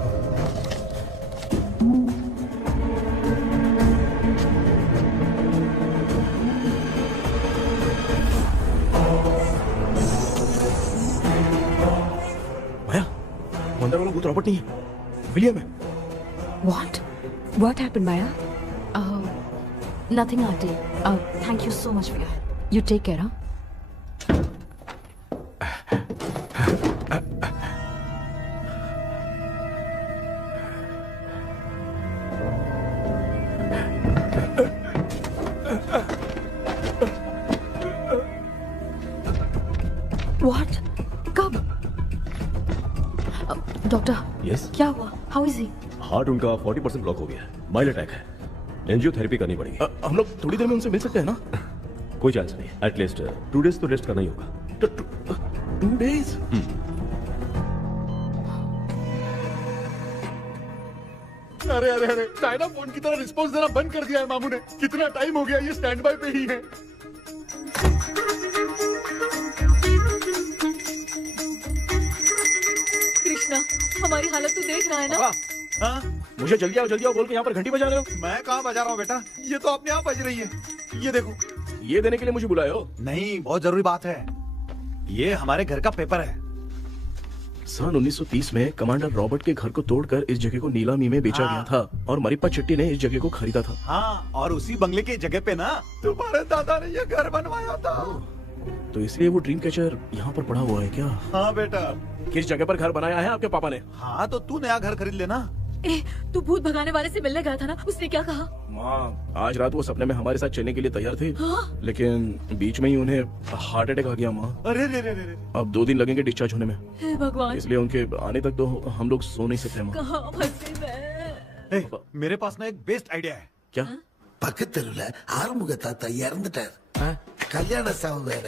माया, अंदर वाला भूत रॉबर्ट नहीं है, विलियम है। What happened, Maya? Nothing, auntie. Thank you so much for your help. You take care, huh? What? कब? डॉक्टर, यस, क्या हुआ? How is he? हार्ट उनका 40% ब्लॉक हो गया है। माइल्ड अटैक है। एंजियोथेरेपी करनी पड़ेगी। हम लोग थोड़ी देर में उनसे मिल सकते हैं ना? कोई चांस नहीं। एटलीस्ट 2 डेज तो रेस्ट करना ही होगा। 2 डेज? अरे अरे अरे, चाइना फोन की तरह रिस्पॉन्स देना बंद कर दिया है मामू ने। कितना टाइम हो गया, ये स्टैंड बाय पे ही है। कृष्णा, हमारी हालत तो देख रहा है ना? हाँ? मुझे जल्दी आओ बोल के यहाँ पर घंटी बजा रहे हो। मैं कहाँ बजा रहा हूँ बेटा, ये तो अपने आप बज रही है। ये देखो। ये देने के लिए मुझे बुलाए हो? नहीं, बहुत जरूरी बात है। ये हमारे घर का पेपर है। सन 1930 में कमांडर रॉबर्ट के घर को तोड़कर इस जगह को नीलामी में बेचा गया था और मरिप्पा चिट्टी ने इस जगह को खरीदा था। हाँ, और उसी बंगले की जगह पे ना तुम्हारे दादा ने ये घर बनवाया था। तो इसलिए वो ड्रीम कैचर यहाँ पर पड़ा हुआ है क्या? हाँ बेटा। किस जगह पर घर बनाया है आपके पापा ने? हाँ, तो तू नया घर खरीद लेना। तू भूत भगाने वाले से मिलने गया था ना, उसने क्या कहा? माँ, आज रात वो सपने में हमारे साथ चलने के लिए तैयार थे। हाँ? लेकिन बीच में ही उन्हें हार्ट अटैक आ गया माँ। अरे रे रे रे। अब 2 दिन लगेंगे डिस्चार्ज होने में। हे भगवान। इसलिए उनके आने तक तो हम लोग सो नहीं सकते माँ। कहाँ फंसे मैं? मेरे पास ना एक बेस्ट आइडिया है। क्या? பக்கத்தெருவுல ஆறுமுக தாத்தா இறந்துட்டார். கல்யாண சாவு வேற.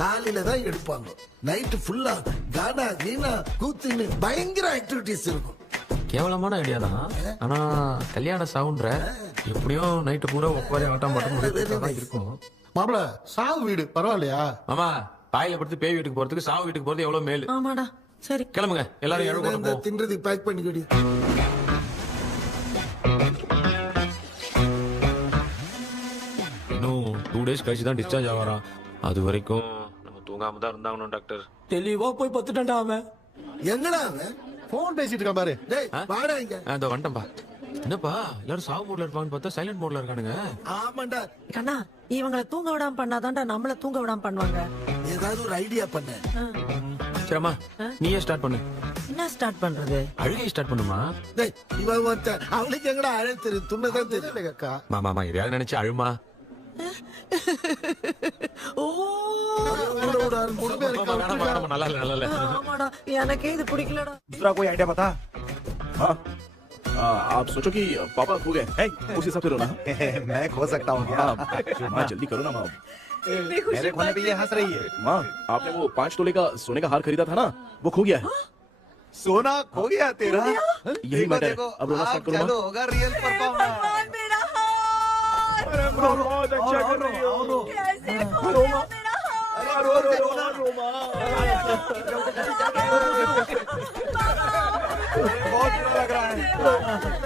காலையில தான் எடுப்பாங்க. நைட் ஃபுல்லா கானா கீனா கூத்துன்னு பயங்கர ஆக்டிவிட்டிஸ் இருக்கும். கேவலமான ஐடியா தான். ஆனா கல்யாண சாவுன்ற எப்படியும் நைட்டு பூரா உட்காரி ஆட்டம் பாட்டம் முடிச்சுதான் இருக்கும். மாப்ள, சாவு வீடு பரவாயில்லையா? மாமா, பாயில படுத்து பேய் வீட்டுக்கு போறதுக்கு சாவு வீட்டுக்கு போறது எவ்வளவு மேல். ஆமாடா. சரி, கிளம்புங்க எல்லாரும். எழு கொண்டு போ. தின்றதுக்கு பேக் பண்ணிக்கடி. டேஸ் கழிச்சு தான் டிஸ்சார்ஜ் ஆகிறான். அது வரைக்கும் நம்ம தூங்காம தான் இருந்தாங்கணும் டாக்டர். தெளிவா போய் பத்துட்டான்டா அவன். எங்கடா அவன்? போன் பேசிட்டு இருக்கான் பாரு. டேய் வாடா இங்க. அதோ வந்துட்டேன்பா. என்னப்பா எல்லாரும் சாவு மோட்ல இருப்பாங்கன்னு பார்த்தா சைலண்ட் மோட்ல இருக்கானுங்க. ஆமாண்டா. கண்ணா இவங்களை தூங்க விடாம பண்ணாதான்டா நம்மள தூங்க விடாம பண்ணுவாங்க. ஏதாவது ஒரு ஐடியா பண்ணு. சரிம்மா நீயே ஸ்டார்ட் பண்ணு. என்ன ஸ்டார்ட் பண்றது? அழுகை ஸ்டார்ட் பண்ணுமா. டேய் இவன் ஒருத்தன் அவளுக்கு எங்கடா அழகு தெரியும்? துண்ணதான் தெரியும் அக்கா. மாமா எதையாவது நினைச்சு அழுமா. ஓ நல்லா இல்ல. ஆமாடா எனக்கே இது பிடிக்கலடா. दूसरा कोई आइडिया बता। हाँ आप सोचो कि पापा खो गए, उस हिसाब से रोना। मैं खो सकता हूँ क्या? माँ जल्दी करो ना माँ। मेरे खोने पे ये हंस रही है। माँ आपने वो 5 तोले का सोने का हार खरीदा था ना, वो खो गया है। सोना खो गया तेरा? यही मैटर है। अब रोना स्टार्ट करो चालू माँ। होगा रियल परफॉर्मेंस। बहुत अच्छा कर रही हो। बहुत बुरा लग रहा है।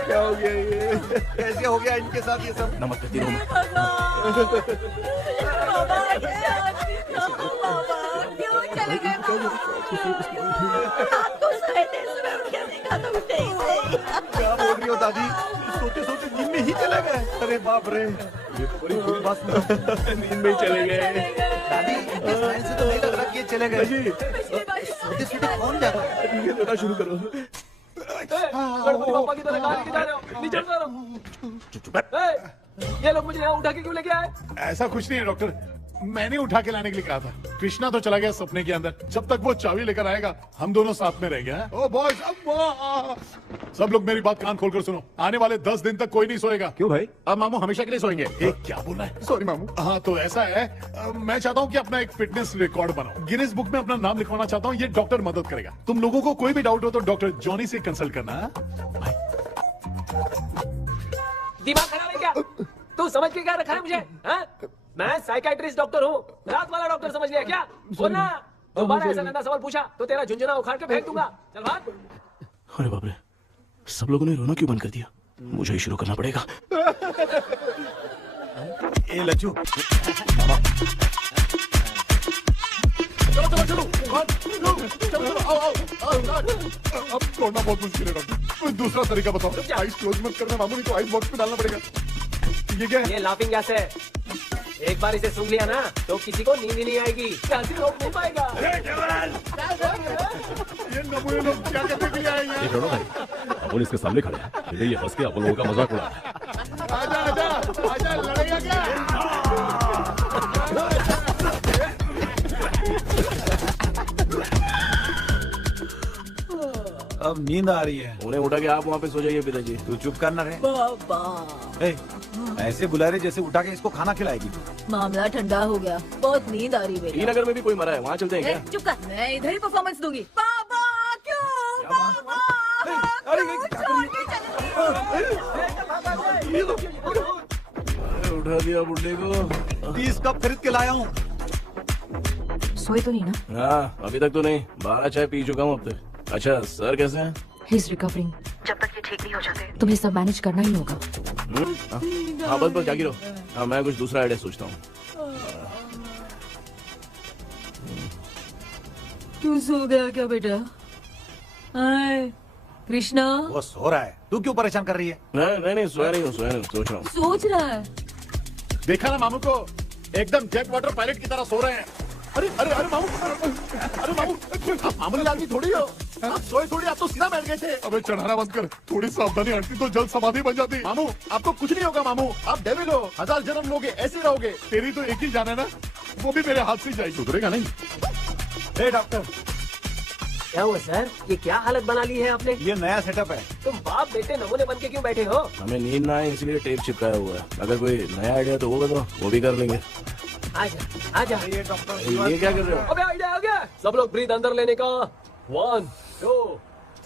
क्या हो गया ये? कैसे हो गया इनके साथ ये सब? नमक करती रहो। क्या बोल रही हो दादी? सोते सोते नींद में ही चले गए? अरे बाप रे, ये तो बड़ी बुरी बात। नींद में ही चले गए। दादी इनके साइन से तो नहीं लग रहा कि ये चले गए। सोते सोते कौन जाता है? ये रोना शुरू करो। पापा की तरह कहाँ लेके जा रहे हो? नीचे उतारो। ये लोग मुझे यहाँ उठा के क्यों लेके आए? ऐसा कुछ नहीं है डॉक्टर, मैंने उठा के लाने के लिए कहा था। कृष्णा तो चला गया सपने के अंदर, जब तक वो चाबी लेकर आएगा हम दोनों साथ में रहेंगे। ओ बॉयज, सब लोग मेरी बात कान खोलकर सुनो, आने वाले 10 दिन तक कोई नहीं सोएगा। क्यों भाई? अब मामू हमेशा के लिए सोएंगे। क्या बोला है? सॉरी मामू। हाँ तो ऐसा है, मैं चाहता हूँ कि अपना एक फिटनेस रिकॉर्ड बनाओ, गिनीज बुक में अपना नाम लिखवाना चाहता हूँ। ये डॉक्टर मदद करेगा। तुम लोगों को कोई भी डाउट हो तो डॉक्टर जॉनी से कंसल्ट करना। दिमाग खराब है क्या? तू समझ के क्या रखा है मुझे? हाँ? मैं साइकाइट्रिस्ट डॉक्टर हूँ, रात वाला डॉक्टर समझ लिया क्या? बोलना, दोबारा ऐसा गंदा सवाल पूछा तो तेरा झुंझुना उखाड़ के फेंक दूंगा। चल भाग। अरे बाप रे, सब लोगों ने रोना क्यों बंद कर दिया? मुझे ही शुरू करना पड़ेगा। ए लज्जू, अब छोड़ना बहुत मुश्किल है डॉक्टर, कोई दूसरा तरीका बताओ। आइस क्लोज मत करना मामू, नहीं तो आइस बॉक्स में डालना पड़ेगा। ये क्या है? ये लाफिंग गैस है। एक बार इसे सूंघ लिया ना तो किसी को नींद ही नहीं आएगी, काफी रोक नहीं पाएगा। ये नमूने लोग क्या करने के लिए आए हैं? ये छोड़ो भाई, अपन इसके सामने खड़े हैं, ये हंस के अपन लोगों का मजाक उड़ा रहा है। आजा आजा आजा, लड़ेगा क्या? अब नींद आ रही है। उन्हें उठा के आप वहाँ पे सो जाइए पिताजी। तू चुप करना रे। बाबा ऐसे बुला रहे जैसे उठा के इसको खाना खिलाएगी। मामला ठंडा हो गया, बहुत नींद आ रही है। श्रीनगर में भी कोई मरा है, वहाँ चलते हैं क्या? चुप कर, मैं इधर ही परफॉर्मेंस दूंगी। पापा क्यों? पापा उठा दिया बुड्ढे को। 30 कप खरीद के लाया हूँ। सोए तो नहीं ना? हाँ अभी तक तो नहीं, 12 चाय पी चुका हूँ अब तक। अच्छा सर कैसे हैं? He is recovering. जब तक ये ठीक नहीं हो जाते तुम्हें सब मैनेज करना ही होगा। हाँ बस बस जागी रहो। हाँ मैं कुछ दूसरा आइडिया सोचता हूँ। तू सो गया क्या बेटा? आए, कृष्णा वो सो रहा है, तू क्यों परेशान कर रही है? नहीं सोया नहीं हूँ, सोया नहीं, सोच रहा हूँ। सोच रहा है। देखा ना मामू को, एकदम जेट वाटर पायलट की तरह सो रहे हैं। अरे अरे अरे मामू, अरे मामू, आप मामूली आदमी थोड़ी हो, आप सोए थोड़ी, आप तो सीधा बैठ गए थे। अबे चढ़ाना बंद कर, थोड़ी सावधानी हटती तो जल्द समाधि बन जाती। मामू आपको कुछ नहीं होगा मामू, आप डेविल हो, 1000 जन्म लोगे ऐसे रहोगे। तेरी तो एक ही जान है ना, वो भी मेरे हाथ से जाएगी। सुधरेगा नहीं। हे डॉक्टर, क्या हुआ सर? ये क्या हालत बना ली है आपने? ये नया सेटअप है। तुम बाप बेटे नमूने बन के क्यों बैठे हो? हमें नींद ना आए इसलिए टेप चिपकाया हुआ है। अगर कोई नया आइडिया तो होगा तो वो भी कर लेंगे। आजा आजा। ये डॉक्टर ये क्या कर रहे हो? अबे आइडिया आ गया। सब लोग ब्रीथ अंदर लेने का। 1 2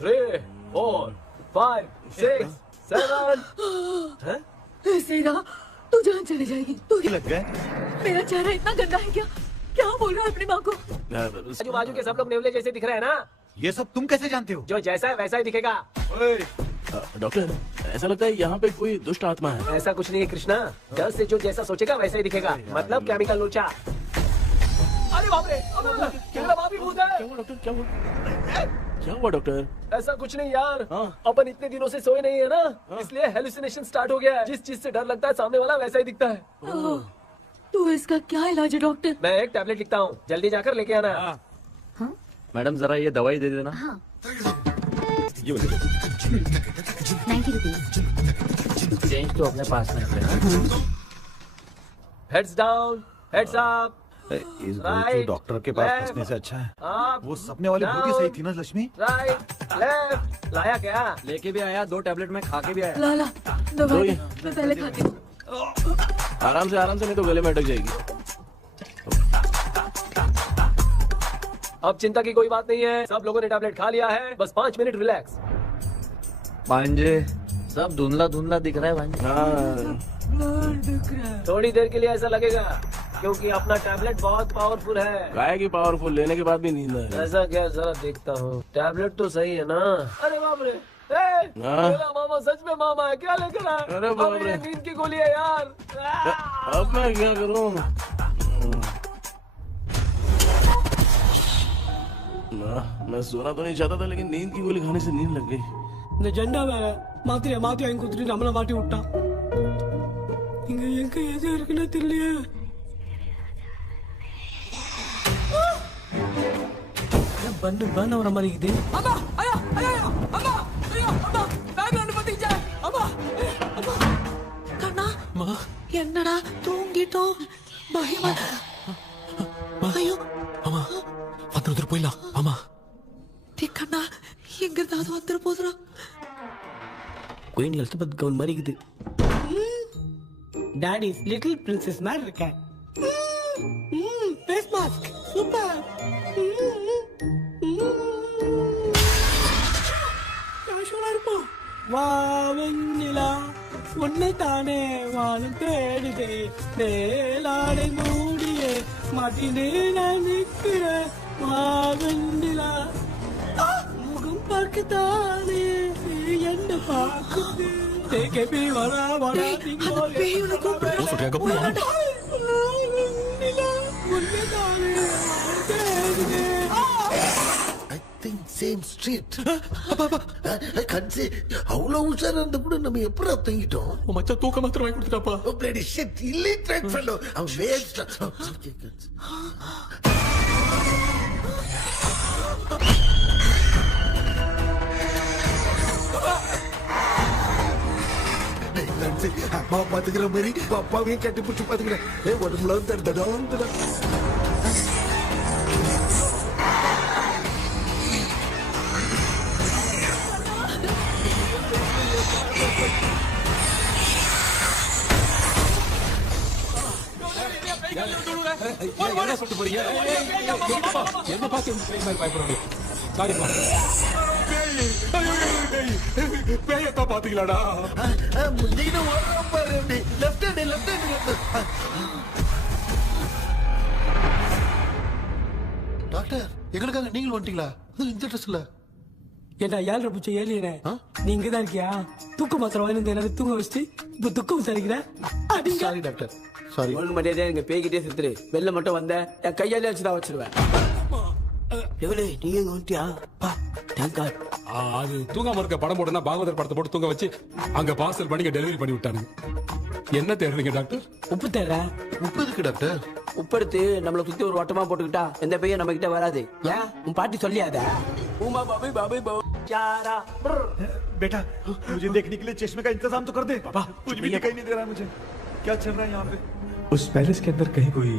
3 4 5 6 7। ऐसे ना तू जान चली जाएगी। तू लग गए? मेरा चेहरा इतना गंदा है क्या? क्या बोल रहा है अपनी माँ को? आजू बाजू के सब लोग नेवले जैसे दिख रहे हैं ना। ये सब तुम कैसे जानते हो? जो जैसा है वैसा ही दिखेगा। डॉक्टर ऐसा लगता है यहाँ पे कोई दुष्ट आत्मा है। ऐसा कुछ नहीं है कृष्णा, डर से जो जैसा सोचेगा वैसा ही दिखेगा, मतलब केमिकल लोचा। अरे बाप रे, क्या वहाँ भी भूत है? क्या हुआ डॉक्टर, क्या हुआ? क्या हुआ डॉक्टर? ऐसा कुछ नहीं यार, अपन इतने दिनों से सोए नहीं है ना, इसलिए हेलुसिनेशन स्टार्ट हो गया है। जिस चीज से डर लगता है सामने वाला वैसा ही दिखता है। तो इसका क्या इलाज है डॉक्टर? मैं एक टैबलेट लिखता हूँ, जल्दी जाकर लेके आना। मैडम जरा ये दवाई दे देना। हाँ। ये 90 रुपीज। चेंज तो अपने पास में रखना। Heads down, heads up. इस भूत डॉक्टर के पास फंसने से अच्छा है वो सपने वाली भूत ही सही थी ना लक्ष्मी। Right left. लाया क्या? लेके भी आया, 2 टैबलेट में खा के भी आया। ला दवाई मैं पहले खाती हूँ। आराम से नहीं तो गले में अटक जाएगी। अब चिंता की कोई बात नहीं है, सब लोगों ने टैबलेट खा लिया है, बस 5 मिनट रिलैक्स। भांजे सब धुंधला दिख रहा है भांजे। थोड़ी देर के लिए ऐसा लगेगा क्योंकि अपना टैबलेट बहुत पावरफुल है। गाय की पावरफुल, लेने के बाद भी नींद है। ऐसा क्या, जरा देखता हूँ। टैबलेट तो सही है ना? अरे बाप रे, मेरा मामा सच में मामा है, क्या लेकर आया? अरे बाप रे, नींद की गोली है यार। अब मैं क्या करूँ? मैं सोना तो नहीं चाहता था, लेकिन नींद की गोली खाने से नींद लग गई। ஜெண்டா வேற மாத்தி வாங்கி கொடுத்துட்டு நம்மள மாட்டி விட்டான். இங்க எங்க எது இருக்குன்னு தெரியலையே. பண்ண வர மாதிரி இது. அம்மா ஐயா அம்மா பேக்ல வந்து பத்திச்சா அம்மா. கண்ணா என்னடா தூங்கிட்டோம் பயமா. ஐயோ அம்மா வந்துட்டு போயிடலாம். அம்மா கண்ணா எங்க இருந்தாவது வந்துட போதுரா. குயின் எலிசபெத் கவுன் மாதிரி இருக்குது. டாடி லிட்டில் பிரின்சஸ் மாதிரி இருக்கேன். Face mask super. கேஷுவலா இருப்போம். வா வெண்ணிலா உன்னை தானே வானம் தேடுதே மேலாடை மூடியே மாட்டினே நான் நிற்கிறேன். வா வெண்ணிலா முகம் பார்க்கத்தானே என்ன பார்க்குது. தேக்கே வரா வரா சேம் ஸ்ட்ரீட். கன்சி அவ்வளவு உஷாரா இருந்த கூட நம்ம எப்படி தூங்கிட்டோம்? மச்சான் தூக்க மாத்திரம் வாங்கி கொடுத்துட்டாப்பா. Bloody shit illiterate fellow. அவன் வேஸ்ட். அம்மா பாத்துக்கிற மாதிரி அப்பாவையும் கட்டி பிடிச்சி பாத்துக்கிறேன். உடம்புல தடா என்ன சொல்லிட்டு போறீங்க? என்ன பார்த்து பயப்படுறீங்க? பேயத்தான் பாத்தீங்களாடா? டாக்டர் எங்களுக்காக நீங்களும் வந்துட்டீங்களா? இந்த ட்ரெஸ்ல ஏண்டா 7 பூச்சி ஏலியனே, நீ இங்கதான் இருக்கியா? தூக்க மாத்திரம் வாங்கி என்ன தூங்க வச்சுட்டு இப்ப துக்கம் விசாரிக்கிறேன். Sorry doctor, sorry. ஒன்று மரியாதை எங்க பேய்கிட்டே செத்துரு. வெளில மட்டும் வந்த என் கையாலே வச்சுதான் வச்சிருவேன். எவ்வளவு நீ எங்க வந்துட்டியா? அது தூங்காம இருக்க படம் போடுனா பாகவதர் படத்தை போட்டு தூங்க வச்சு அங்க பார்சல் பண்ணி டெலிவரி பண்ணி விட்டானுங்க. என்ன தேடுறீங்க டாக்டர்? உப்பு தேடுறேன். உப்பு இருக்கு டாக்டர். உப்பு எடுத்து நம்மளை சுத்தி ஒரு வட்டமா போட்டுக்கிட்டா எந்த பையன் நம்ம கிட்ட வராது. ஏன் உன் பாட்டி சொல்லியாத? உமா பாபி பாபி चारा। बेटा मुझे देखने के लिए चश्मे का इंतजाम तो कर दे। पापा कुछ भी दिखाई नहीं दे रहा मुझे, क्या चल रहा है यहाँ पे? उस पैलेस के अंदर कहीं कोई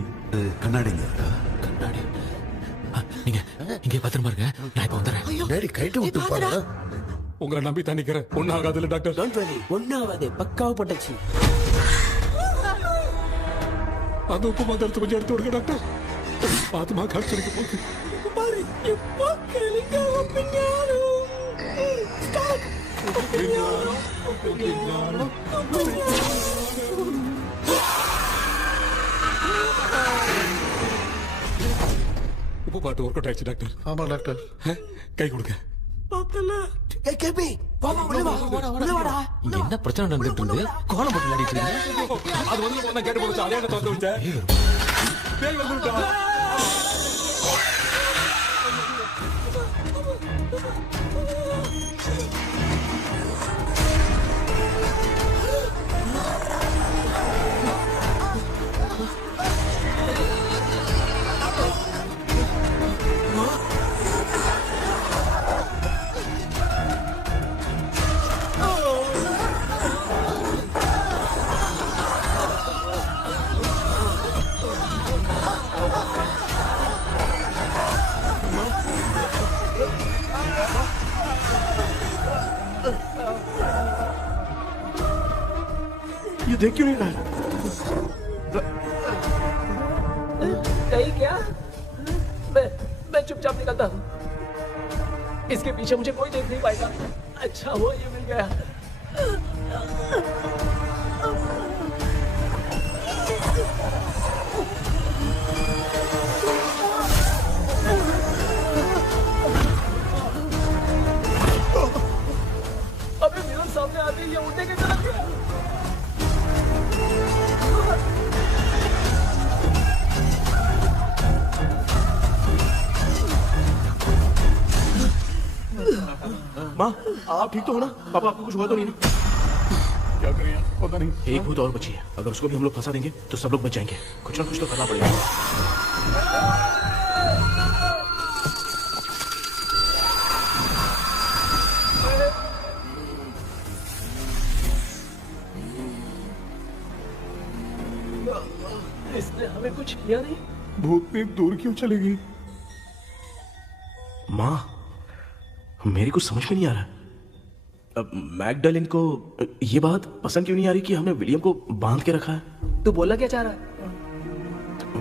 கண்ணாடி நீங்க இங்கே பத்திரமா இருங்க, நான் இப்ப வந்துடுறேன். டேடி கைட்டு விட்டு பாரு. உங்களை நம்பி தான் நிக்கிறேன். ஒன்னும் ஆகாதுல்ல டாக்டர்? டோன்ட் வரி, ஒன்னும் ஆகாது, பக்காவா போட்டாச்சு. அந்த உப்பு மாத்திரத்தை கொஞ்சம் எடுத்து விடுங்க டாக்டர். பாத்துமா காட்சி எடுக்க போகுது. பாரு இப்போ கேளுங்க. உப்பு பாட்டு ஒர்க் அவுட் ஆயிடுச்சு டாக்டர். ஆமா டாக்டர். கை கொடுங்க. கேபி வாமா உள்ள வா உள்ள வாடா இங்க என்ன பிரச்சனை நடந்துட்டு இருக்கு கோலம் போட்டு விளையாடிட்டு இருக்கு அது வந்து போனா கேட்டு போச்சு அதே என்ன தோத்து வச்ச பேய் வந்துட்டா ये देख क्यों नहीं रहा है? नहीं क्या मैं चुपचाप निकलता हूँ इसके पीछे मुझे कोई देख नहीं पाएगा अच्छा हुआ ये मिल गया अबे मेरे सामने आते ही ये उड़ने की तरफ गया माँ आप ठीक तो हो ना? पापा आपको कुछ हुआ तो नहीं ना? क्या करें पता नहीं। एक भूत और बची है, अगर उसको भी हम लोग फंसा देंगे तो सब लोग बच जाएंगे। कुछ ना कुछ तो करना पड़ेगा। इसने हमें कुछ किया नहीं भूतनी दूर क्यों चली गई? माँ मेरी कुछ समझ में नहीं आ रहा। अब मैगडालिन को ये बात पसंद क्यों नहीं आ रही कि हमने विलियम को बांध के रखा है? तू बोलना क्या चाह रहा है?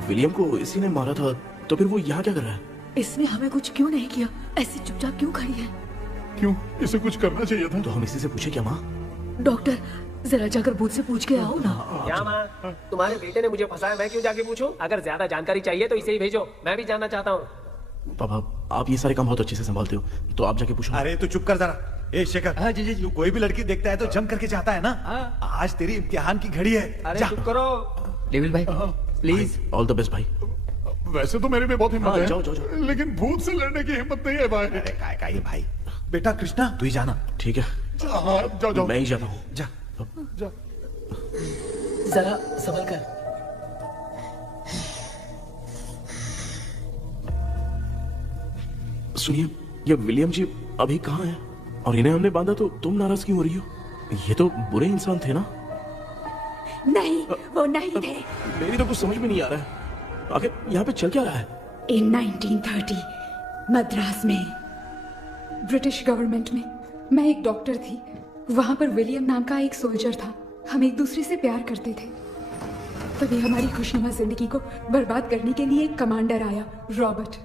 विलियम को इसी ने मारा था, तो फिर वो यहाँ क्या कर रहा है? इसने हमें कुछ क्यों नहीं किया? ऐसी चुपचाप क्यों खड़ी है? क्यों? इसे कुछ करना चाहिए था। तो हम इसी से पूछे क्या माँ? डॉक्टर जरा जाकर भूत से पूछ के आओ ना। क्या माँ? तुम्हारे बेटे ने मुझे फंसाया, मैं क्यों जाके पूछूं? अगर ज्यादा जानकारी चाहिए तो इसे ही भेजो, मैं भी जानना चाहता हूँ। पापा आप ये सारे काम बहुत अच्छे से संभालते हो, तो आप जाके पूछो। अरे तू चुप कर जरा। ए शेखर, हाँ जी जी, कोई भी लड़की देखता है तो जम करके जाता है ना। आज तेरी इम्तिहान की घड़ी है। अरे चुप करो। डेविल भाई प्लीज। ऑल द बेस्ट भाई। वैसे तो मेरे में बहुत हिम्मत है, जाओ, जाओ, जाओ। लेकिन भूत से लड़ने की हिम्मत नहीं है भाई। अरे काय का ये भाई। बेटा कृष्णा तू ही जाना। ठीक है हाँ जाओ जाओ। मैं ही जाता हूँ। जा जा। जरा संभल कर। सुनिए, ये विलियम जी अभी कहाँ हैं? और इन्हें हमने बांधा तो तुम नाराज क्यों हो रही हो? ये तो बुरे इंसान थे ना? नहीं, वो नहीं थे। मेरी तो कुछ समझ में नहीं आ रहा है। आखिर यहाँ पे चल क्या रहा है? इन 1930 मद्रास में ब्रिटिश गवर्नमेंट में मैं एक डॉक्टर थी। वहां पर विलियम नाम का एक सोल्जर था। हम एक दूसरे से प्यार करते थे। तभी हमारी खुशनुमा जिंदगी को बर्बाद करने के लिए एक कमांडर आया, रॉबर्ट।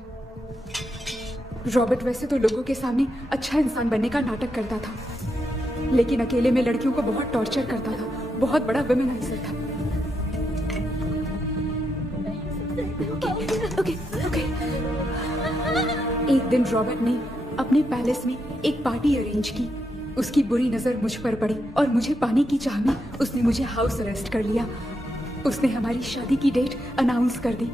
रॉबर्ट वैसे तो लोगों के सामने अच्छा इंसान बनने का नाटक करता था, लेकिन अकेले में लड़कियों को बहुत टॉर्चर करता था। बहुत बड़ा वुमेनाइजर था। ओके। एक दिन रॉबर्ट ने अपने पैलेस में एक पार्टी अरेंज की। उसकी बुरी नजर मुझ पर पड़ी और मुझे पाने की चाह में उसने मुझे हाउस अरेस्ट कर लिया। उसने हमारी शादी की डेट अनाउंस कर दी।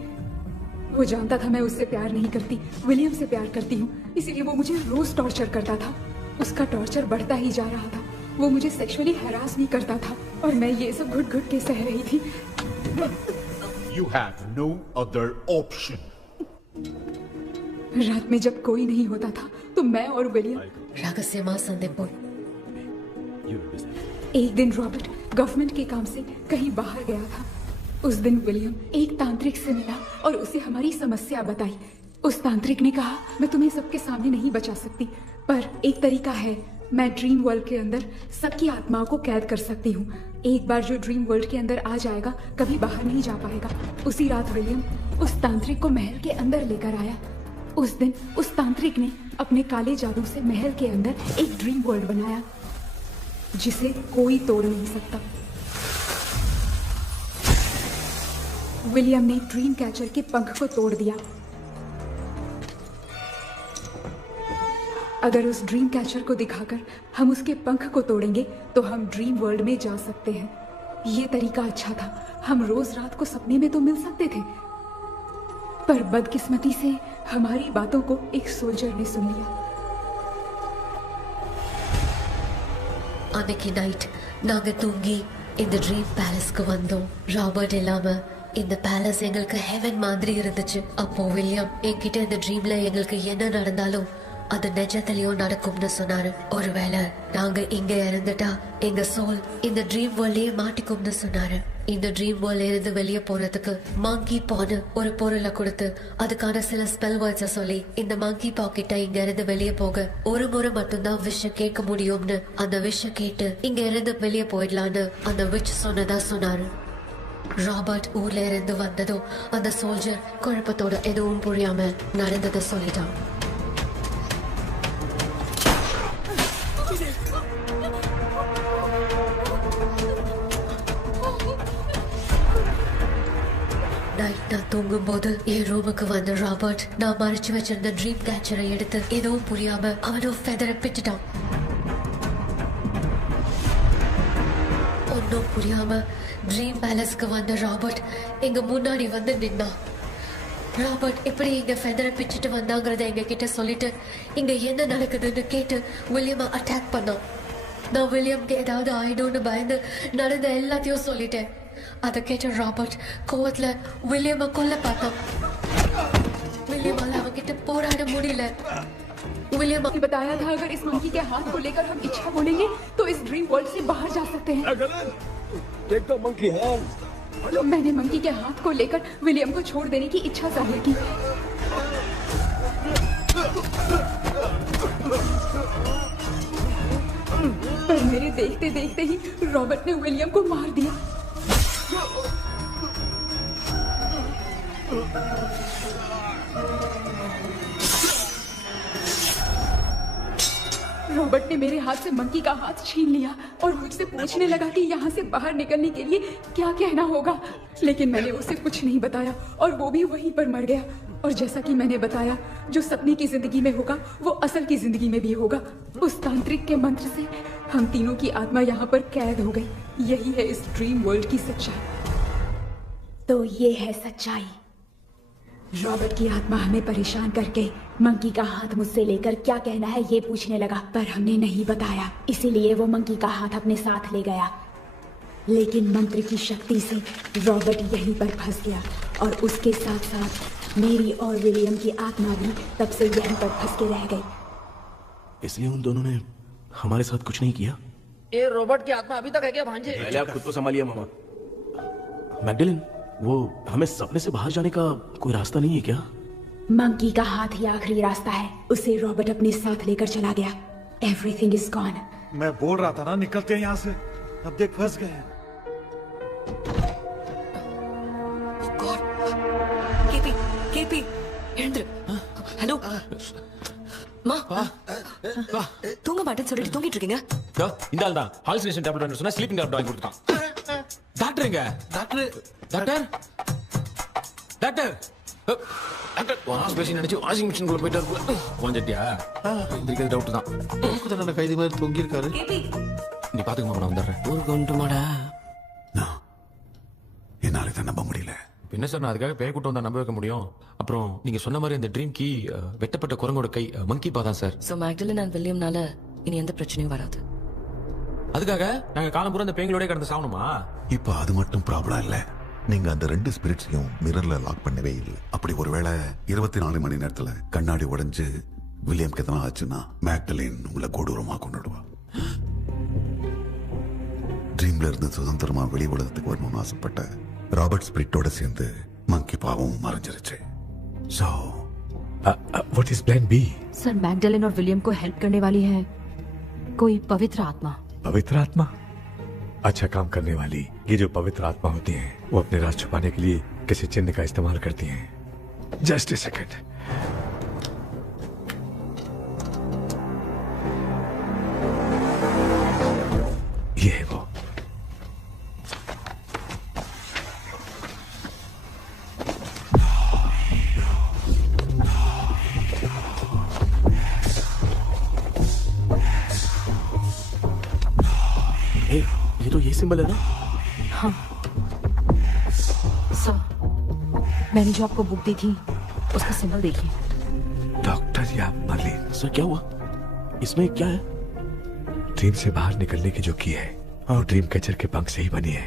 वो जानता था मैं उससे प्यार नहीं करती, विलियम से प्यार करती हूँ, इसीलिए वो मुझे रोज टॉर्चर करता था। उसका टॉर्चर बढ़ता ही जा रहा था। वो मुझे सेक्सुअली हैरास भी करता था और मैं ये सब घुट घुट के सह रही थी। You have no other option. रात में जब कोई नहीं होता था तो मैं और विलियम एक दिन रॉबर्ट गवर्नमेंट के काम से कहीं बाहर गया था। उस दिन विलियम एक तांत्रिक से मिला और उसे हमारी समस्या बताई। उस तांत्रिक ने कहा, मैं तुम्हें सबके सामने नहीं बचा सकती, पर एक तरीका है। मैं ड्रीम वर्ल्ड के अंदर सबकी आत्माओं को कैद कर सकती हूँ। एक बार जो ड्रीम वर्ल्ड के अंदर आ जाएगा कभी बाहर नहीं जा पाएगा। उसी रात विलियम उस तांत्रिक को महल के अंदर लेकर आया। उस दिन उस तांत्रिक ने अपने काले जादू से महल के अंदर एक ड्रीम वर्ल्ड बनाया जिसे कोई तोड़ नहीं सकता। विलियम ने ड्रीम कैचर के पंख को तोड़ दिया। अगर उस ड्रीम कैचर को दिखाकर हम उसके पंख को तोड़ेंगे तो हम ड्रीम वर्ल्ड में जा सकते हैं। ये तरीका अच्छा था, हम रोज रात को सपने में तो मिल सकते थे, पर बदकिस्मती से हमारी बातों को एक सोल्जर ने सुन लिया। அன்னைக்கு நைட் நாங்க தூங்கி இந்த ட்ரீம் பேலஸ்க்கு வந்தோம். ராபர்ட் இல்லாம இந்த பேலஸ் எங்களுக்கு ஹெவன் மாதிரி இருந்துச்சு. அப்போ வில்லியம் என்கிட்ட இந்த ட்ரீம்ல எங்களுக்கு என்ன நடந்தாலும் அது நிஜத்திலயும் நடக்கும்னு சொன்னாரு. ஒருவேளை நாங்க இங்க இறந்துட்டா எங்க சோல் இந்த ட்ரீம் வேர்ல்ட்லயே மாட்டிக்கும்னு சொன்னாரு. இந்த ட்ரீம் வேர்ல்ட்ல இருந்து வெளியே போறதுக்கு மங்கி பான்னு ஒரு பொருளை கொடுத்து அதுக்கான சில ஸ்பெல் வேர்ட்ஸை சொல்லி இந்த மங்கி பாக்கெட்டை இங்க இருந்து வெளியே போக ஒரு முறை மட்டும்தான் விஷயம் கேட்க முடியும்னு அந்த விஷயம் கேட்டு இங்க இருந்து வெளியே போயிடலான்னு அந்த விச் சொன்னதா சொன்னாரு. ராபர்ட் ஊர்ல இருந்து வந்ததும் அந்த சோல்ஜர் குழப்பத்தோட எதுவும் புரியாம நடந்ததை சொல்லிட்டான். நைட் நான் தூங்கும் போது என் ரூமுக்கு வந்த ராபர்ட் நான் மறைச்சு வச்சிருந்த ட்ரீம் கேச்சரை எடுத்து எதுவும் புரியாம அவனும் ஃபெதரை பிச்சுட்டான். ஒன்னும் புரியாம ட்ரீம் பேலஸ்க்கு வந்த ராபர்ட் எங்க முன்னாடி வந்து நின்னான். ராபர்ட் எப்படி இங்க ஃபெதரை பிச்சுட்டு வந்தாங்கிறத எங்க கிட்ட சொல்லிட்டு இங்க என்ன நடக்குதுன்னு கேட்டு வில்லியமை அட்டாக் பண்ணான். நான் வில்லியம்க்கு ஏதாவது ஆயிடும்னு பயந்து நடந்த எல்லாத்தையும் சொல்லிட்டேன். அதை கேட்ட ராபர்ட் கோவத்துல வில்லியமை கொல்ல பார்த்தான். विलियम அவங்கிட்ட போராட முடியல. विलियम ने बताया था अगर इस मंकी के हाथ को लेकर हम इच्छा बोलेंगे तो इस ड्रीम वर्ल्ड से बाहर जा सकते हैं. Take the monkey hand. मैंने मंकी के हाथ को लेकर विलियम को छोड़ देने की इच्छा जाहिर की. पर मेरे देखते देखते ही रॉबर्ट ने विलियम को मार दिया. रॉबर्ट ने मेरे हाथ से मंकी का हाथ छीन लिया और मुझसे पूछने लगा कि यहाँ से बाहर निकलने के लिए क्या कहना होगा. लेकिन मैंने उसे कुछ नहीं बताया और वो भी वहीं पर मर गया. और जैसा कि मैंने बताया, जो सपने की जिंदगी में होगा वो असल की जिंदगी में भी होगा. उस तांत्रिक के मंत्र से हम तीनों की आत्मा यहाँ पर कैद हो गई. यही है इस ड्रीम वर्ल्ड की सच्चाई. तो ये है सच्चाई. रॉबर्ट की आत्मा हमें परेशान करके मंकी का हाथ मुझसे लेकर क्या कहना है ये पूछने लगा, पर हमने नहीं बताया. इसीलिए वो मंकी का हाथ अपने साथ ले गया. लेकिन मंत्र की शक्ति से रॉबर्ट यहीं पर फंस गया और उसके साथ साथ मेरी और विलियम की आत्मा भी तब से यहीं पर फंस के रह गई. इसलिए उन दोनों ने हमारे साथ कुछ नहीं किया. ये रॉबर्ट की आत्मा अभी तक है क्या भांजे? पहले आप खुद को संभालिए मामा. मैगडलेन, वो हमें सपने से बाहर जाने का कोई रास्ता नहीं है क्या? मंकी का हाथ ही आखिरी रास्ता है. उसे रॉबर्ट अपने साथ लेकर चला गया. Everything is gone. मैं बोल रहा था ना, निकलते हैं यहाँ से. अब देख फंस गए. கேபி எழுந்துரு. ஹலோ மா, தூங்க மாட்டேன்னு சொல்லிட்டு தூங்கிட்டு இருக்கீங்க. இந்த ஆள் தான் ஹாலுசினேஷன் டேப்லெட் வேணும் சொன்னா ஸ்லீப்பிங் டேப்லெட் வாங்கி கொடுத்தான். டாக்டர் எங்க? Doctor doctor doctor doctor wash basin நினைச்சு வாஷிங் மிஷின் குள்ள போயிட்டாரு. கொஞ்சட்டியா இந்த டவுட் தான். உங்களுக்கு தான கைதி மாதிரி தொங்கி இருக்காரு. நீ பாத்துக்கமா, நான் வந்துடுறேன். ஊருக்கு வந்துமாடா. என்னால இதை நம்ப முடியல. என்ன சார், நான் அதுக்காக பேய் கூட்டம் தான் நம்ப வைக்க முடியும். அப்புறம் நீங்க சொன்ன மாதிரி அந்த ட்ரீம் கீ வெட்டப்பட்ட குரங்கோட கை மங்கி பா தான் சார். சோ மேக்டலின் அண்ட் வில்லியம்னால இனி எந்த பிரச்சனையும் வராது. அதுக்காக நாங்க காலம் பூரா அந்த பேய்களோட கடந்து சாவணுமா? இப்ப அது மட்டும் ப்ராப்ளம் இல்ல. நீங்க அந்த ரெண்டு ஸ்பிரிட்ஸையும் மிரர்ல லாக் பண்ணவே இல்லை. அப்படி ஒருவேளை 24 மணி நேரத்துல கண்ணாடி உடைஞ்சு வில்லியம்க்கு எதனா ஆச்சுன்னா மேக்டலின் உங்களை கொடூரமா கொண்டுடுவா. ட்ரீம்ல இருந்து சுதந்திரமா வெளி உலகத்துக்கு வரணும்னு ஆசைப்பட்ட रॉबर्ट स्पिरिटोड சேர்ந்து मंकी पावों மறைஞ்சிருச்சு. So what is plan B? Sir, Magdalene और विलियम को हेल्प करने वाली है कोई पवित्र आत्मा. पवित्र आत्मा? अच्छा काम करने वाली ये जो पवित्र आत्मा होती हैं वो अपने राज छुपाने के लिए किसी चिन्ह का इस्तेमाल करती हैं. Just a second. ये है वो. ये तो यही सिंबल है ना? हाँ सर, मैंने जो आपको बुक दी थी उसका सिंबल देखिए। डॉक्टर या मर्लिन। सर क्या हुआ? इसमें क्या है? ड्रीम से बाहर निकलने की जो की है वो ड्रीम कैचर के पंख से ही बनी है।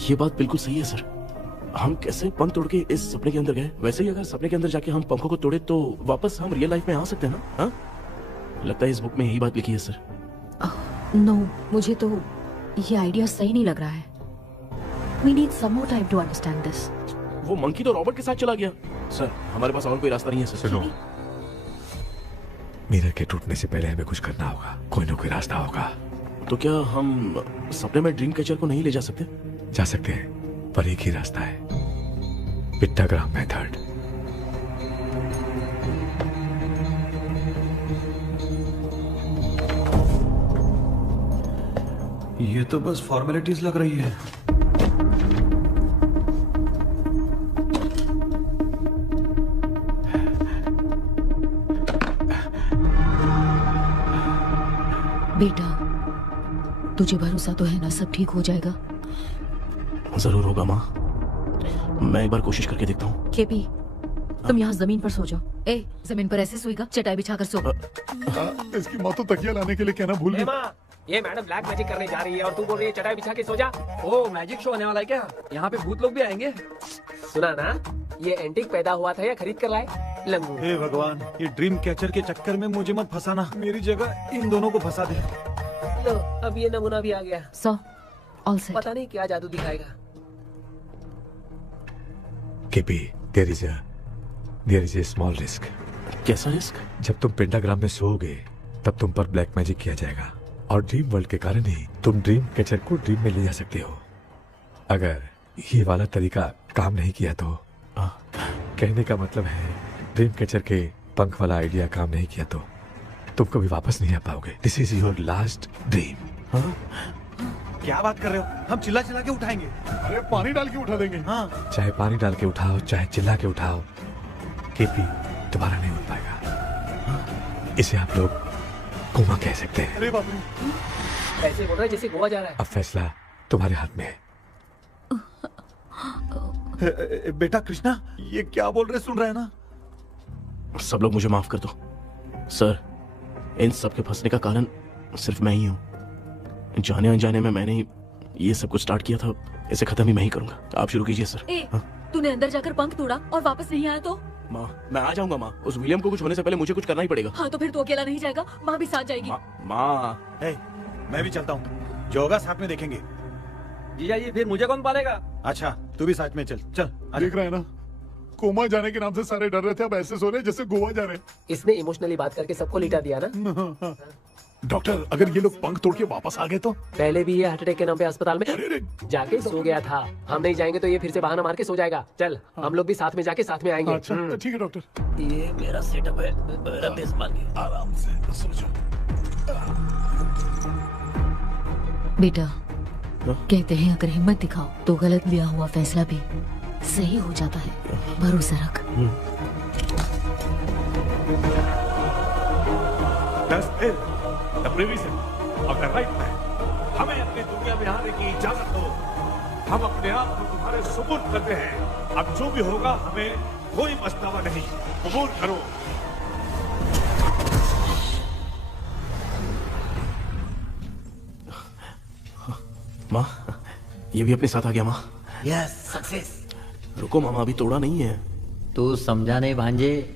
ये बात बिल्कुल सही है सर। हम कैसे पंख तोड़ के इस सपने के अंदर गए, वैसे ही अगर सपने के अंदर जाके हम पंखों को तोड़े तो वापस हम रियल लाइफ में आ सकते हैं ना? हाँ, लगता है इस बुक में यही बात लिखी है सर। नो, मुझे तो ये आइडिया सही नहीं लग रहा है। We need some more time to understand this. वो मंकी तो रॉबर्ट के साथ चला गया। सर हमारे पास और कोई रास्ता नहीं है सर। सुनो, मिरर के टूटने से पहले हमें कुछ करना होगा। कोई ना कोई रास्ता होगा। तो क्या हम सपने में ड्रीम कैचर को नहीं ले जा सकते? जा सकते हैं, पर एक ही रास्ता है, पिट्टाग्राम मेथड। ये तो बस फॉर्मेलिटीज लग रही है। बेटा, तुझे भरोसा तो है ना सब ठीक हो जाएगा? जरूर होगा माँ, मैं एक बार कोशिश करके देखता हूँ। केपी, तुम यहाँ जमीन पर सो जाओ। ए, जमीन पर ऐसे सोएगा? चटाई बिछाकर सो। इसकी माँ तो तकिया लाने के लिए कहना भूल गई। ये मैडम ब्लैक मैजिक करने जा रही है और तू बोल रही है चटाई बिछा के सो जा। ओ, मैजिक शो होने वाला है क्या? यहाँ पे भूत लोग भी आएंगे? सुना ना, ये एंटीक पैदा हुआ था या खरीद कर लाए? लंगू। हे भगवान, ये ड्रीम कैचर के चक्कर में मुझे मत फंसाना। मेरी जगह इन दोनों को फंसा दे। लो, अब ये नमूना भी आ गया। So, all set. पता नहीं क्या जादू दिखाएगा। KP, there is a small risk. कैसा रिस्क? जब तुम पेंटाग्राम में सोओगे तब तुम पर ब्लैक मैजिक किया जाएगा और ड्रीम वर्ल्ड के कारण ही तुम ड्रीम कैचर को ड्रीम में ले जा सकते हो। अगर ये वाला तरीका काम नहीं किया तो कहने का मतलब है ड्रीम कैचर के पंख वाला आइडिया काम नहीं किया तो तुम कभी वापस नहीं आ पाओगे। This is your last dream. क्या बात कर रहे हो? हम चिल्ला चिल्ला के उठाएंगे। अरे पानी डाल के उठा देंगे। हाँ, चाहे पानी डाल के उठाओ, चाहे चिल्ला के उठाओ, केपी दोबारा नहीं उठ पाएगा। इसे आप लोग कोमा कह सकते हैं। अरे बाप रे, ऐसे बोल रहा है जैसे गोवा जा रहा है। अब फैसला तुम्हारे हाथ में है। बेटा कृष्णा, ये क्या बोल रहे, सुन रहे हैं ना? सब लोग मुझे माफ कर दो सर। इन सब के फंसने का कारण सिर्फ मैं ही हूँ। जाने अनजाने में मैंने ये सब कुछ स्टार्ट किया था, इसे खत्म ही मैं ही करूंगा। आप शुरू कीजिए सर। तूने अंदर जाकर पंख तोड़ा और वापस नहीं आया तो? माँ, मैं आ जाऊंगा माँ। उस विलियम को कुछ होने से पहले मुझे कुछ करना ही पड़ेगा। हाँ, तो फिर तू अकेला नहीं जाएगा, माँ भी साथ जाएगी। माँ, मैं भी चलता हूँ, जो होगा साथ में देखेंगे। जीजा जी, फिर मुझे कौन पालेगा? अच्छा, तू भी साथ में चल। चल, देख रहा है ना, कोमा जाने के नाम से सारे डर रहे थे, अब ऐसे सो रहे जैसे गोवा जा रहे हैं। इसने इमोशनली बात करके सबको लिटा दिया ना। डॉक्टर, अगर ये लोग पंख तोड़ के वापस आ गए तो? पहले भी ये हार्ट अटैक के नाम पे अस्पताल में जाके सो गया था। हम नहीं जाएंगे तो ये फिर से बहाना मार के सो जाएगा। चल, हम लोग भी साथ में जाके साथ में आएंगे। अच्छा, ठीक है डॉक्टर। ये मेरा सेटअप है, आराम से सो जाओ। बेटा, कहते हैं अगर हिम्मत दिखाओ तो गलत लिया हुआ फैसला भी सही हो जाता है। भरोसा रख। हमें अपनी दुनिया में आने की इजाजत दो। हम अपने आप को तुम्हारे सुपुर्द करते हैं। अब जो भी होगा हमें कोई पछतावा नहीं। कबूल करो। माँ, ये भी अपने साथ आ गया माँ। Yes, success. रुको मामा, अभी तोड़ा नहीं है। तू समझा नहीं भांजे।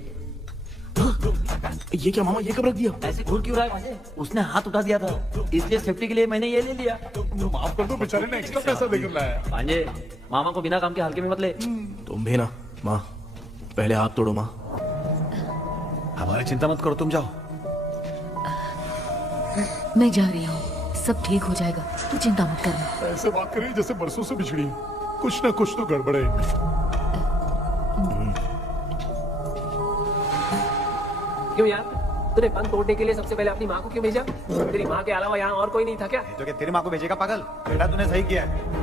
ये क्या मामा, ये कब रख दिया? ऐसे घूर क्यों रहा है भांजे? उसने हाथ उठा दिया था, इसलिए सेफ्टी के लिए मैंने ये ले लिया। माफ कर दो, बेचारे ने एक्स्ट्रा पैसा देकर लाया। भांजे, मामा को बिना काम के हल्के में मत ले। तुम भी ना माँ, पहले हाथ तोड़ो माँ। हमारी चिंता मत करो, तुम जाओ। मैं जा रही हूँ, सब ठीक हो जाएगा, तू चिंता मत कर। ऐसे बात करिए जैसे बरसों से बिछड़ी। कुछ ना कुछ तो गड़बड़ है। क्यों यार, तूने पंख तोड़ने के लिए सबसे पहले अपनी माँ को क्यों भेजा? तेरी माँ के अलावा यहाँ और कोई नहीं था क्या? तो क्या तेरी माँ को भेजेगा पागल? बेटा तूने सही किया है।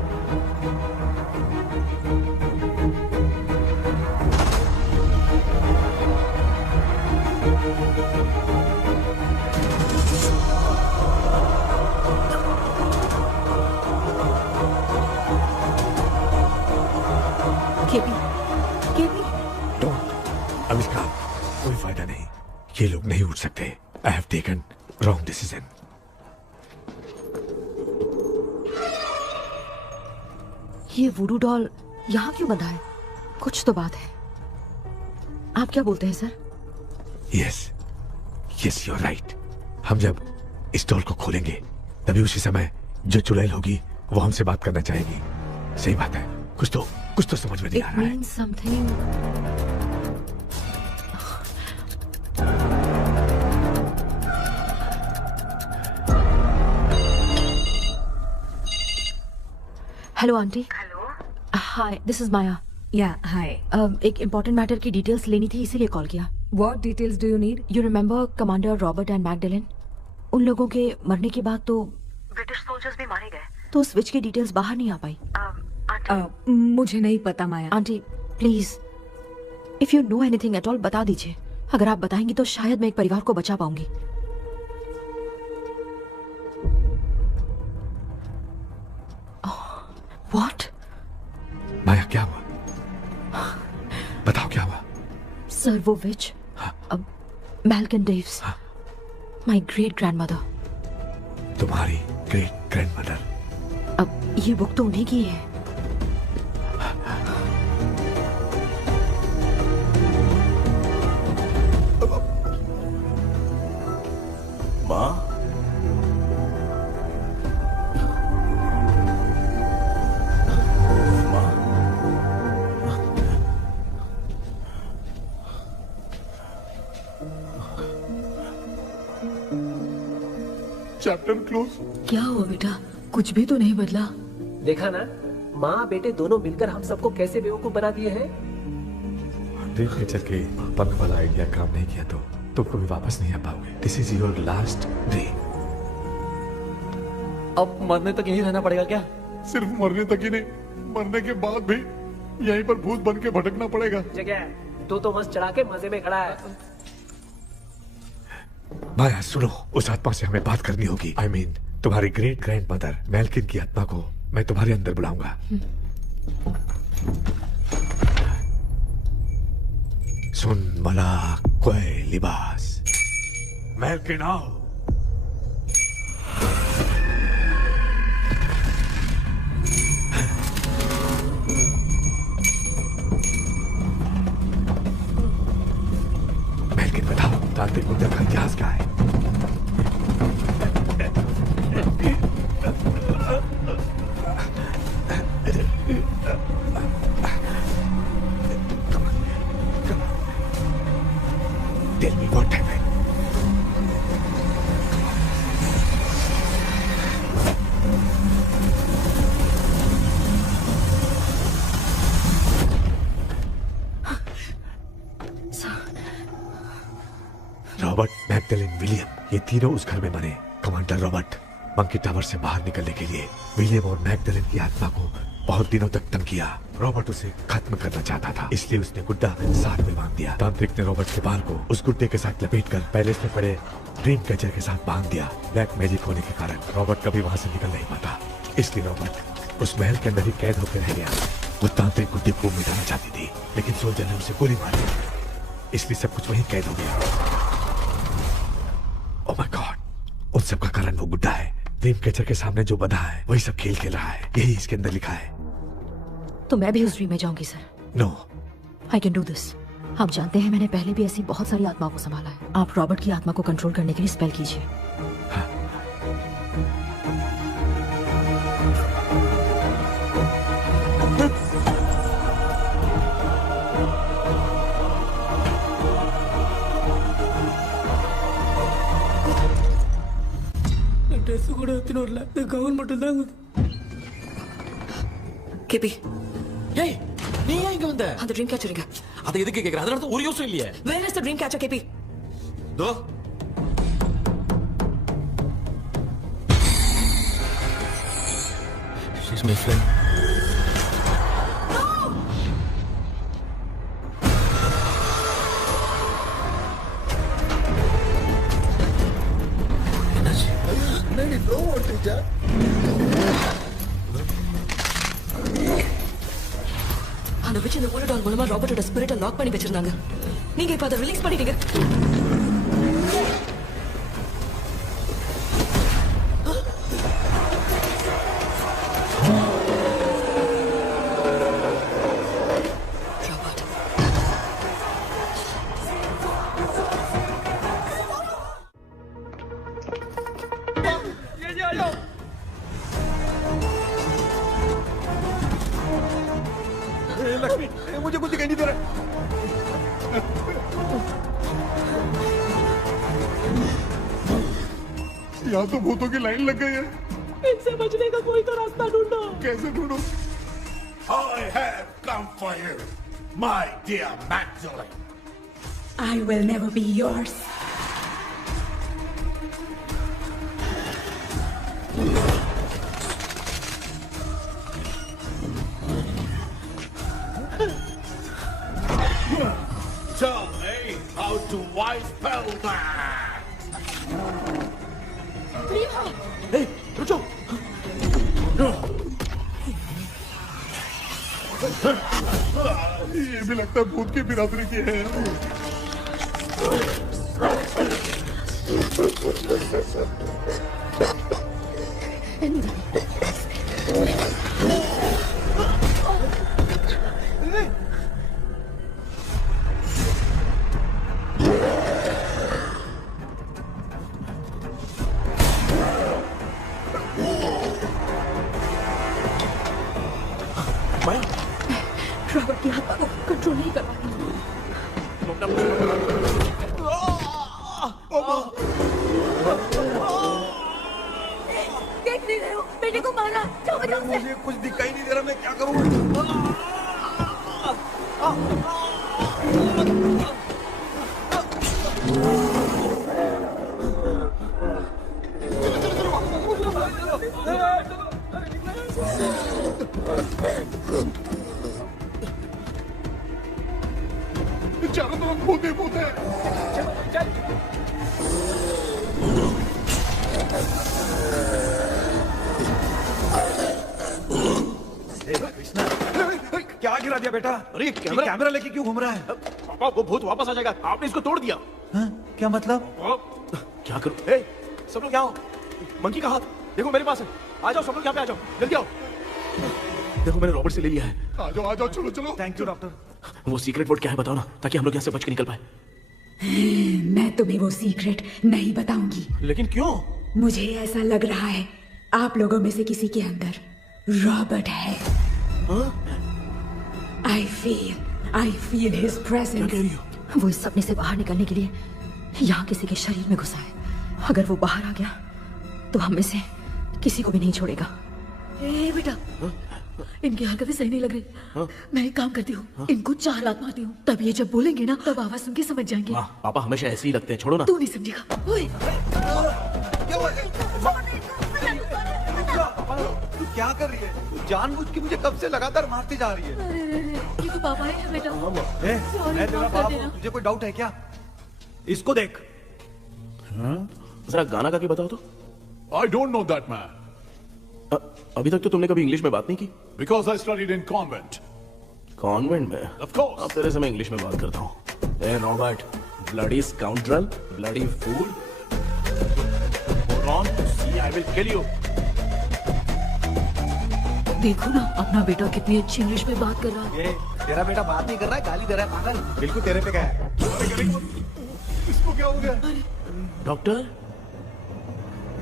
ये लोग नहीं उठ सकते। I have taken wrong decision. ये वुडू डॉल यहाँ क्यों बंधा है? कुछ तो बात है। आप क्या बोलते हैं sir? Yes yes you are right. हम जब इस डॉल को खोलेंगे तभी उसी समय जो चुड़ैल होगी वो हमसे बात करना चाहेगी। सही बात है। कुछ तो समझ में नहीं आ रहा है। Something. Hello aunty. Hello. Hi, this is Maya. Yeah hi. एक इम्पोर्टेंट मैटर की डिटेल्स लेनी थी, इसीलिए कॉल किया। What details do you need? You remember commander Robert and Magdalene? उन लोगों के मरने के बाद तो ब्रिटिश सोल्जर्स भी मारे गए, तो स्विच की डिटेल्स बाहर नहीं आ पाई। मुझे नहीं पता Maya. Aunty please, if you know anything at all बता दीजिए। अगर आप बताएंगी तो शायद मैं एक परिवार को बचा पाऊंगी। व्हाट? माया क्या हुआ? बताओ क्या हुआ? सर वो विच, मैल्कन डेव्स, माय ग्रेट ग्रैंडमदर। तुम्हारी ग्रेट ग्रैंडमदर? अब ये बुक तो उन्हीं की है। माँ? Chapter close. क्या हुआ बेटा? कुछ भी तो नहीं बदला। देखा ना, माँ बेटे दोनों मिलकर हम सबको कैसे बेवकूफ बना दिए हैं। ड्रीम कैचर के पंख वाला आइडिया काम नहीं किया तो तुम कभी वापस नहीं आ पाओगे। This is your last dream. अब मरने तक यहीं रहना पड़ेगा क्या? सिर्फ मरने तक ही नहीं, मरने के बाद भी यहीं पर भूत बन के भटकना पड़ेगा। जगह तो मस्त चढ़ा के मजे में खड़ा है। माया सुनो, उस आत्मा से हमें बात करनी होगी। I mean, तुम्हारी ग्रेट ग्रैंड मदर मैल्किन की आत्मा को मैं तुम्हारे अंदर बुलाऊंगा। सुन मला कोई लिबास, मैल्किन आओ। मैल्किन बताओ, तांत्रिक मुद्दा का इतिहास क्या है? Tell me what happened. Robert, Magdalene, William, ये तीनों उस घर में मरे। कमांडर रॉबर्ट मंकी टावर से बाहर निकलने के लिए विलियम और मैगडेलिन की आत्मा को बहुत दिनों तक तंग किया। रॉबर्ट उसे खत्म करना चाहता था, इसलिए उसने गुड्डा साथ में बांध दिया। तांत्रिक ने रॉबर्ट के बाल को उस गुड्डे के साथ लपेटकर पैलेस में पड़े ड्रीम कैचर के साथ बांध दिया। ब्लैक मैजिक होने के कारण रॉबर्ट कभी वहां से निकल नहीं पाता, इसलिए रॉबर्ट उस महल के अंदर ही कैद होकर रह गया। वो तांत्रिक गुड्डे को मिटाना चाहती थी, लेकिन सोल्जर ने उसे गोली मारी, इसलिए सब कुछ वहीं कैद हो गया। ओह माय गॉड, उन सब का कारण वो गुड्डा है। ड्रीम कैचर के सामने जो बंधा है वही सब खेल खेल रहा है, यही इसके अंदर लिखा है। तो मैं भी उस ड्रीम में जाऊंगी sir. No, I can do this. आप जानते हैं मैंने पहले भी ऐसी बहुत सारी आत्माओं को संभाला है। आप रॉबर्ट की आत्मा को कंट्रोल करने के लिए स्पेल कीजिए। ட்ரெஸ் கூட எடுத்துன்னு வரல, இந்த கவுன் மட்டும் தான். கேபி, ஏய் நீ ஏன் இங்க வந்த? அந்த ட்ரீம் கேச்சர் எங்க? அதை எதுக்கு கேக்குற? அதனால தான் ஒரு யோசனை இல்லையே. Where is the dream catcher, KP? Though she's my friend. அந்த விச் இந்த ஒரு டால் மூலமா ராபர்ட்டோட ஸ்பிரிட்டை லாக் பண்ணி வச்சிருந்தாங்க. நீங்க இப்ப அதை ரிலீஸ் பண்ணிட்டீங்க. यहाँ तो भूतों की लाइन लग गई है। इनसे बचने का कोई तो रास्ता ढूंढो। कैसे ढूंढो? I have come for you, my dear Magdalene. I will never be yours. Tell me how to wipe spell that. Hey, रुको। ये भी लगता है भूत की बिरादरी की है। रॉबर्ट की हाथ को कंट्रोल नहीं कर पाती। देख नहीं रहे हो? बेटे को मारा। जाओ बचाओ उसे। मुझे कुछ दिखाई नहीं दे रहा, मैं क्या करूँ? चारों तरफ भूत ही भूत है। क्या गिरा दिया बेटा? अरे कैमरा लेके क्यों घूम रहा है? पापा वो भूत वापस आ जाएगा, आपने इसको तोड़ दिया। क्या मतलब? क्या करूं? ए, सब लोग यहाँ आओ। मंकी का हाथ देखो मेरे पास है। आ जाओ सब लोग यहाँ पे आ जाओ, जल्दी आओ। देखो मैंने रॉबर्ट से ले लिया है। आ जाओ चलो चलो। Thank you doctor. वो सीक्रेट वर्ड क्या है बताओ ना, ताकि हम लोग यहाँ से बच के निकल पाए। मैं तुम्हें वो सीक्रेट नहीं बताऊंगी। लेकिन क्यों? मुझे ऐसा लग रहा है आप लोगों में से किसी के अंदर रॉबर्ट है। I feel his presence. वो इस सपने से बाहर निकलने के लिए यहाँ किसी के शरीर में घुसा है। अगर वो बाहर आ गया तो हम में से किसी को भी नहीं छोड़ेगा। ए बेटा, इनकी हरकतें सही नहीं लग रही। मैं एक काम करती हूँ, इनको 4 लात मारती हूँ, तब ये जब बोलेंगे ना तब आवाज सुन के समझ जाएंगे। पापा हमेशा ऐसे ही लगते हैं, छोड़ो ना। तू नहीं समझेगा। ओए, तू क्या कर रही है? तू जानबूझ के मुझे कब से लगातार मारती जा रही है। अरे रे रे, ये तो पापा है बेटा। मैं तेरा बाप हूँ, तुझे कोई डाउट है क्या? इसको देख। जरा गाना गा के बताओ तो। I don't know that man. अभी तक तो तुमने कभी इंग्लिश में बात नहीं की। Because I studied in convent. Convent में? Of course. अब तेरे से मैं इंग्लिश में बात करता हूँ। ए Robert, bloody scoundrel, bloody fool. Hold on, see I will kill you. देखो ना अपना बेटा कितनी अच्छी इंग्लिश में बात कर रहा है। ये तेरा बेटा बात नहीं कर रहा है, गाली दे रहा है पागल। बिल्कुल तेरे पे क्या है? इसको क्या हो गया? डॉक्टर?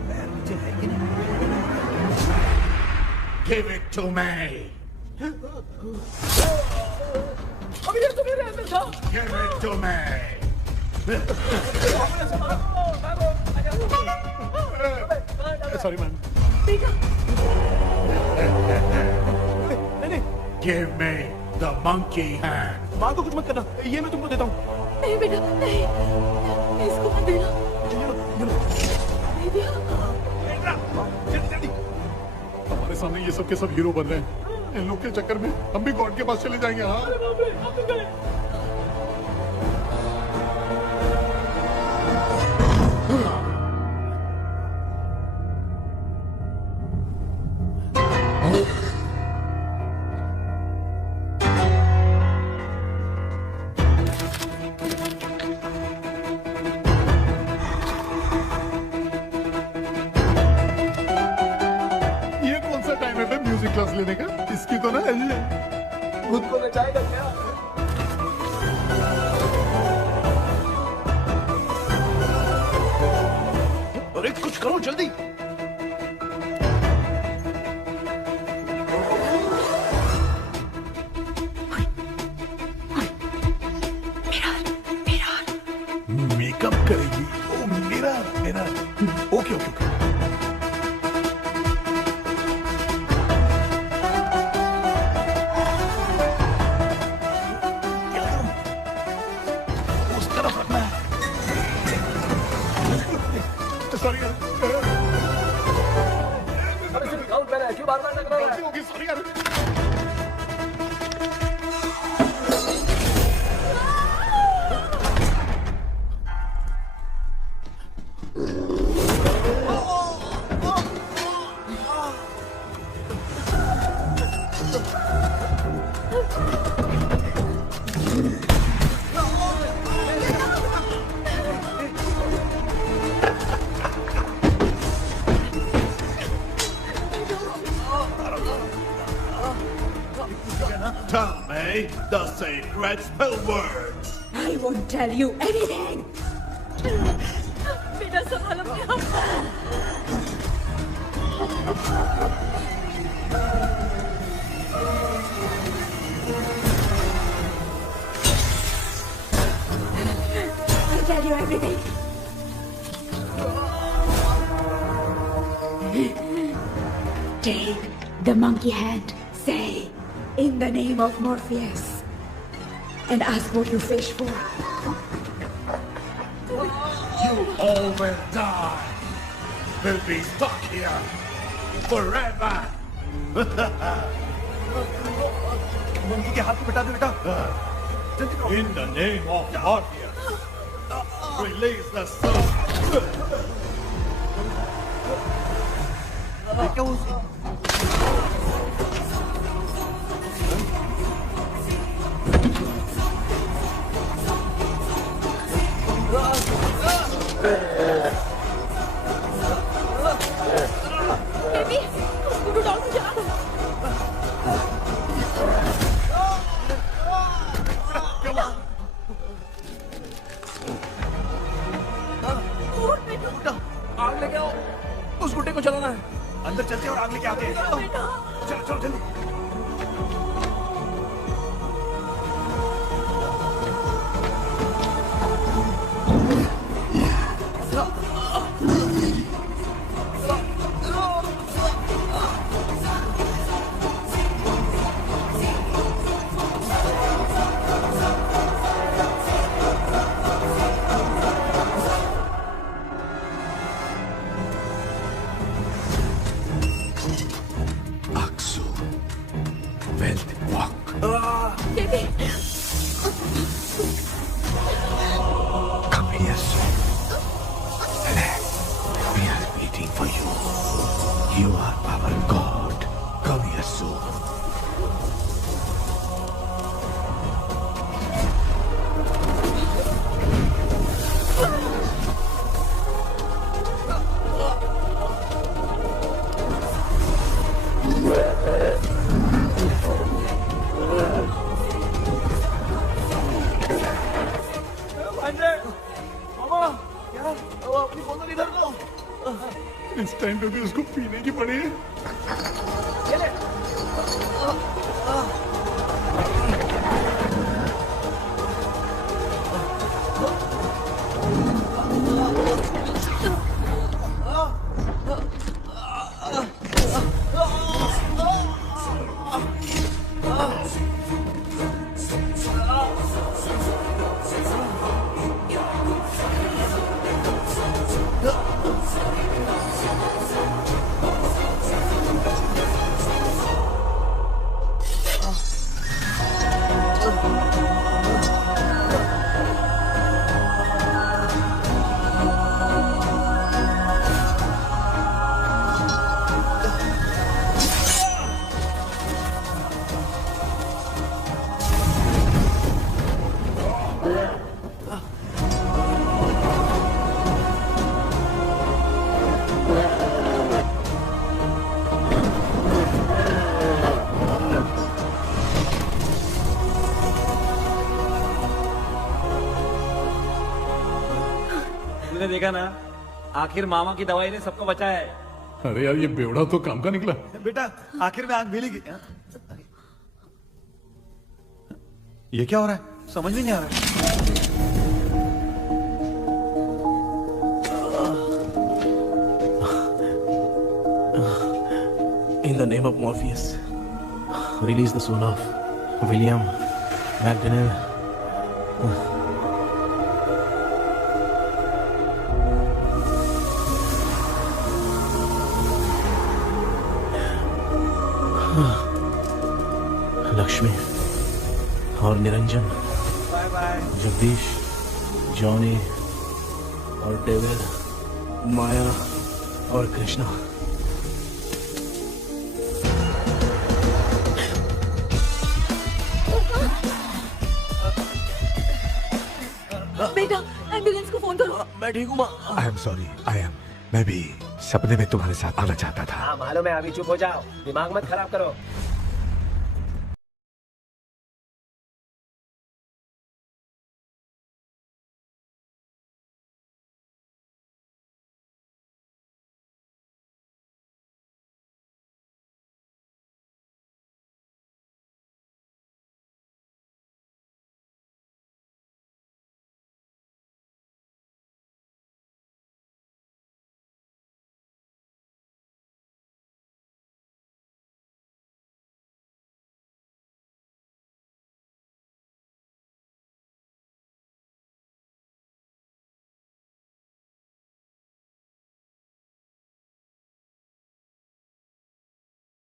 मुझे है कि नहीं? Give it to me. अभी ये तो मेरे अंदर था। Give it to me. Sorry man. Give me the monkey hand. माँ को कुछ मत करना, ये मैं तुमको देता हूँ। नहीं बेटा, नहीं, इसको मत देना। नहीं दिया। हमारे सामने ये सब के सब हीरो बन रहे हैं। इन लोग के चक्कर में हम भी गॉड के पास चले जाएंगे। हाँ म्यूजिक क्लास लेने का। इसकी तो ना खुद को नचाएगा क्या? अरे कुछ करो जल्दी। मेकअप करेगी। ओ मेरा मेरा ओके ओके ओके। सॉरी अरे सिर्फ आउट पहले क्यों बार-बार टकरा रहा है? होगी सॉरी यार। Tell me the sacred spell words. I won't tell you anything. बेटा संभालो अपने आप को। I'll tell you everything. Take the monkey hand. Say, in the name of Morpheus, and ask what you fish for. You all will die. Will be stuck here forever. Monkey के हाथ को बिठा दो बेटा। In the name of Morpheus, release the soul. क्या उस baby, उसको डाल के जला दो। आग लेके आओ, उस गुड्डे को जलाना है। अंदर चलते और आग लेके आते हैं। चलो चलो जल्दी। Baby. Come here, son. Relax. We are waiting for you. You are our God. Come here soon. इस टाइम पे भी उसको पीने की पड़ी है। तुमने देखा ना, आखिर मामा की दवाई ने सबको बचाया है। अरे यार ये बेवड़ा तो काम का निकला। बेटा आखिर में आग मिलेगी। ये क्या हो रहा है? समझ में नहीं आ रहा है। In the name of Morpheus, release the soul of William McDonnell. Rashmi और Niranjan, bye bye. Jagdish, Johnny और डेविड, माया और कृष्णा। बेटा एम्बुलेंस को फोन करो। मैं ठीक हूँ। आई एम सॉरी, मैं भी सपने में तुम्हारे साथ आना चाहता था। हाँ मालूम है, अभी चुप हो जाओ, दिमाग मत खराब करो।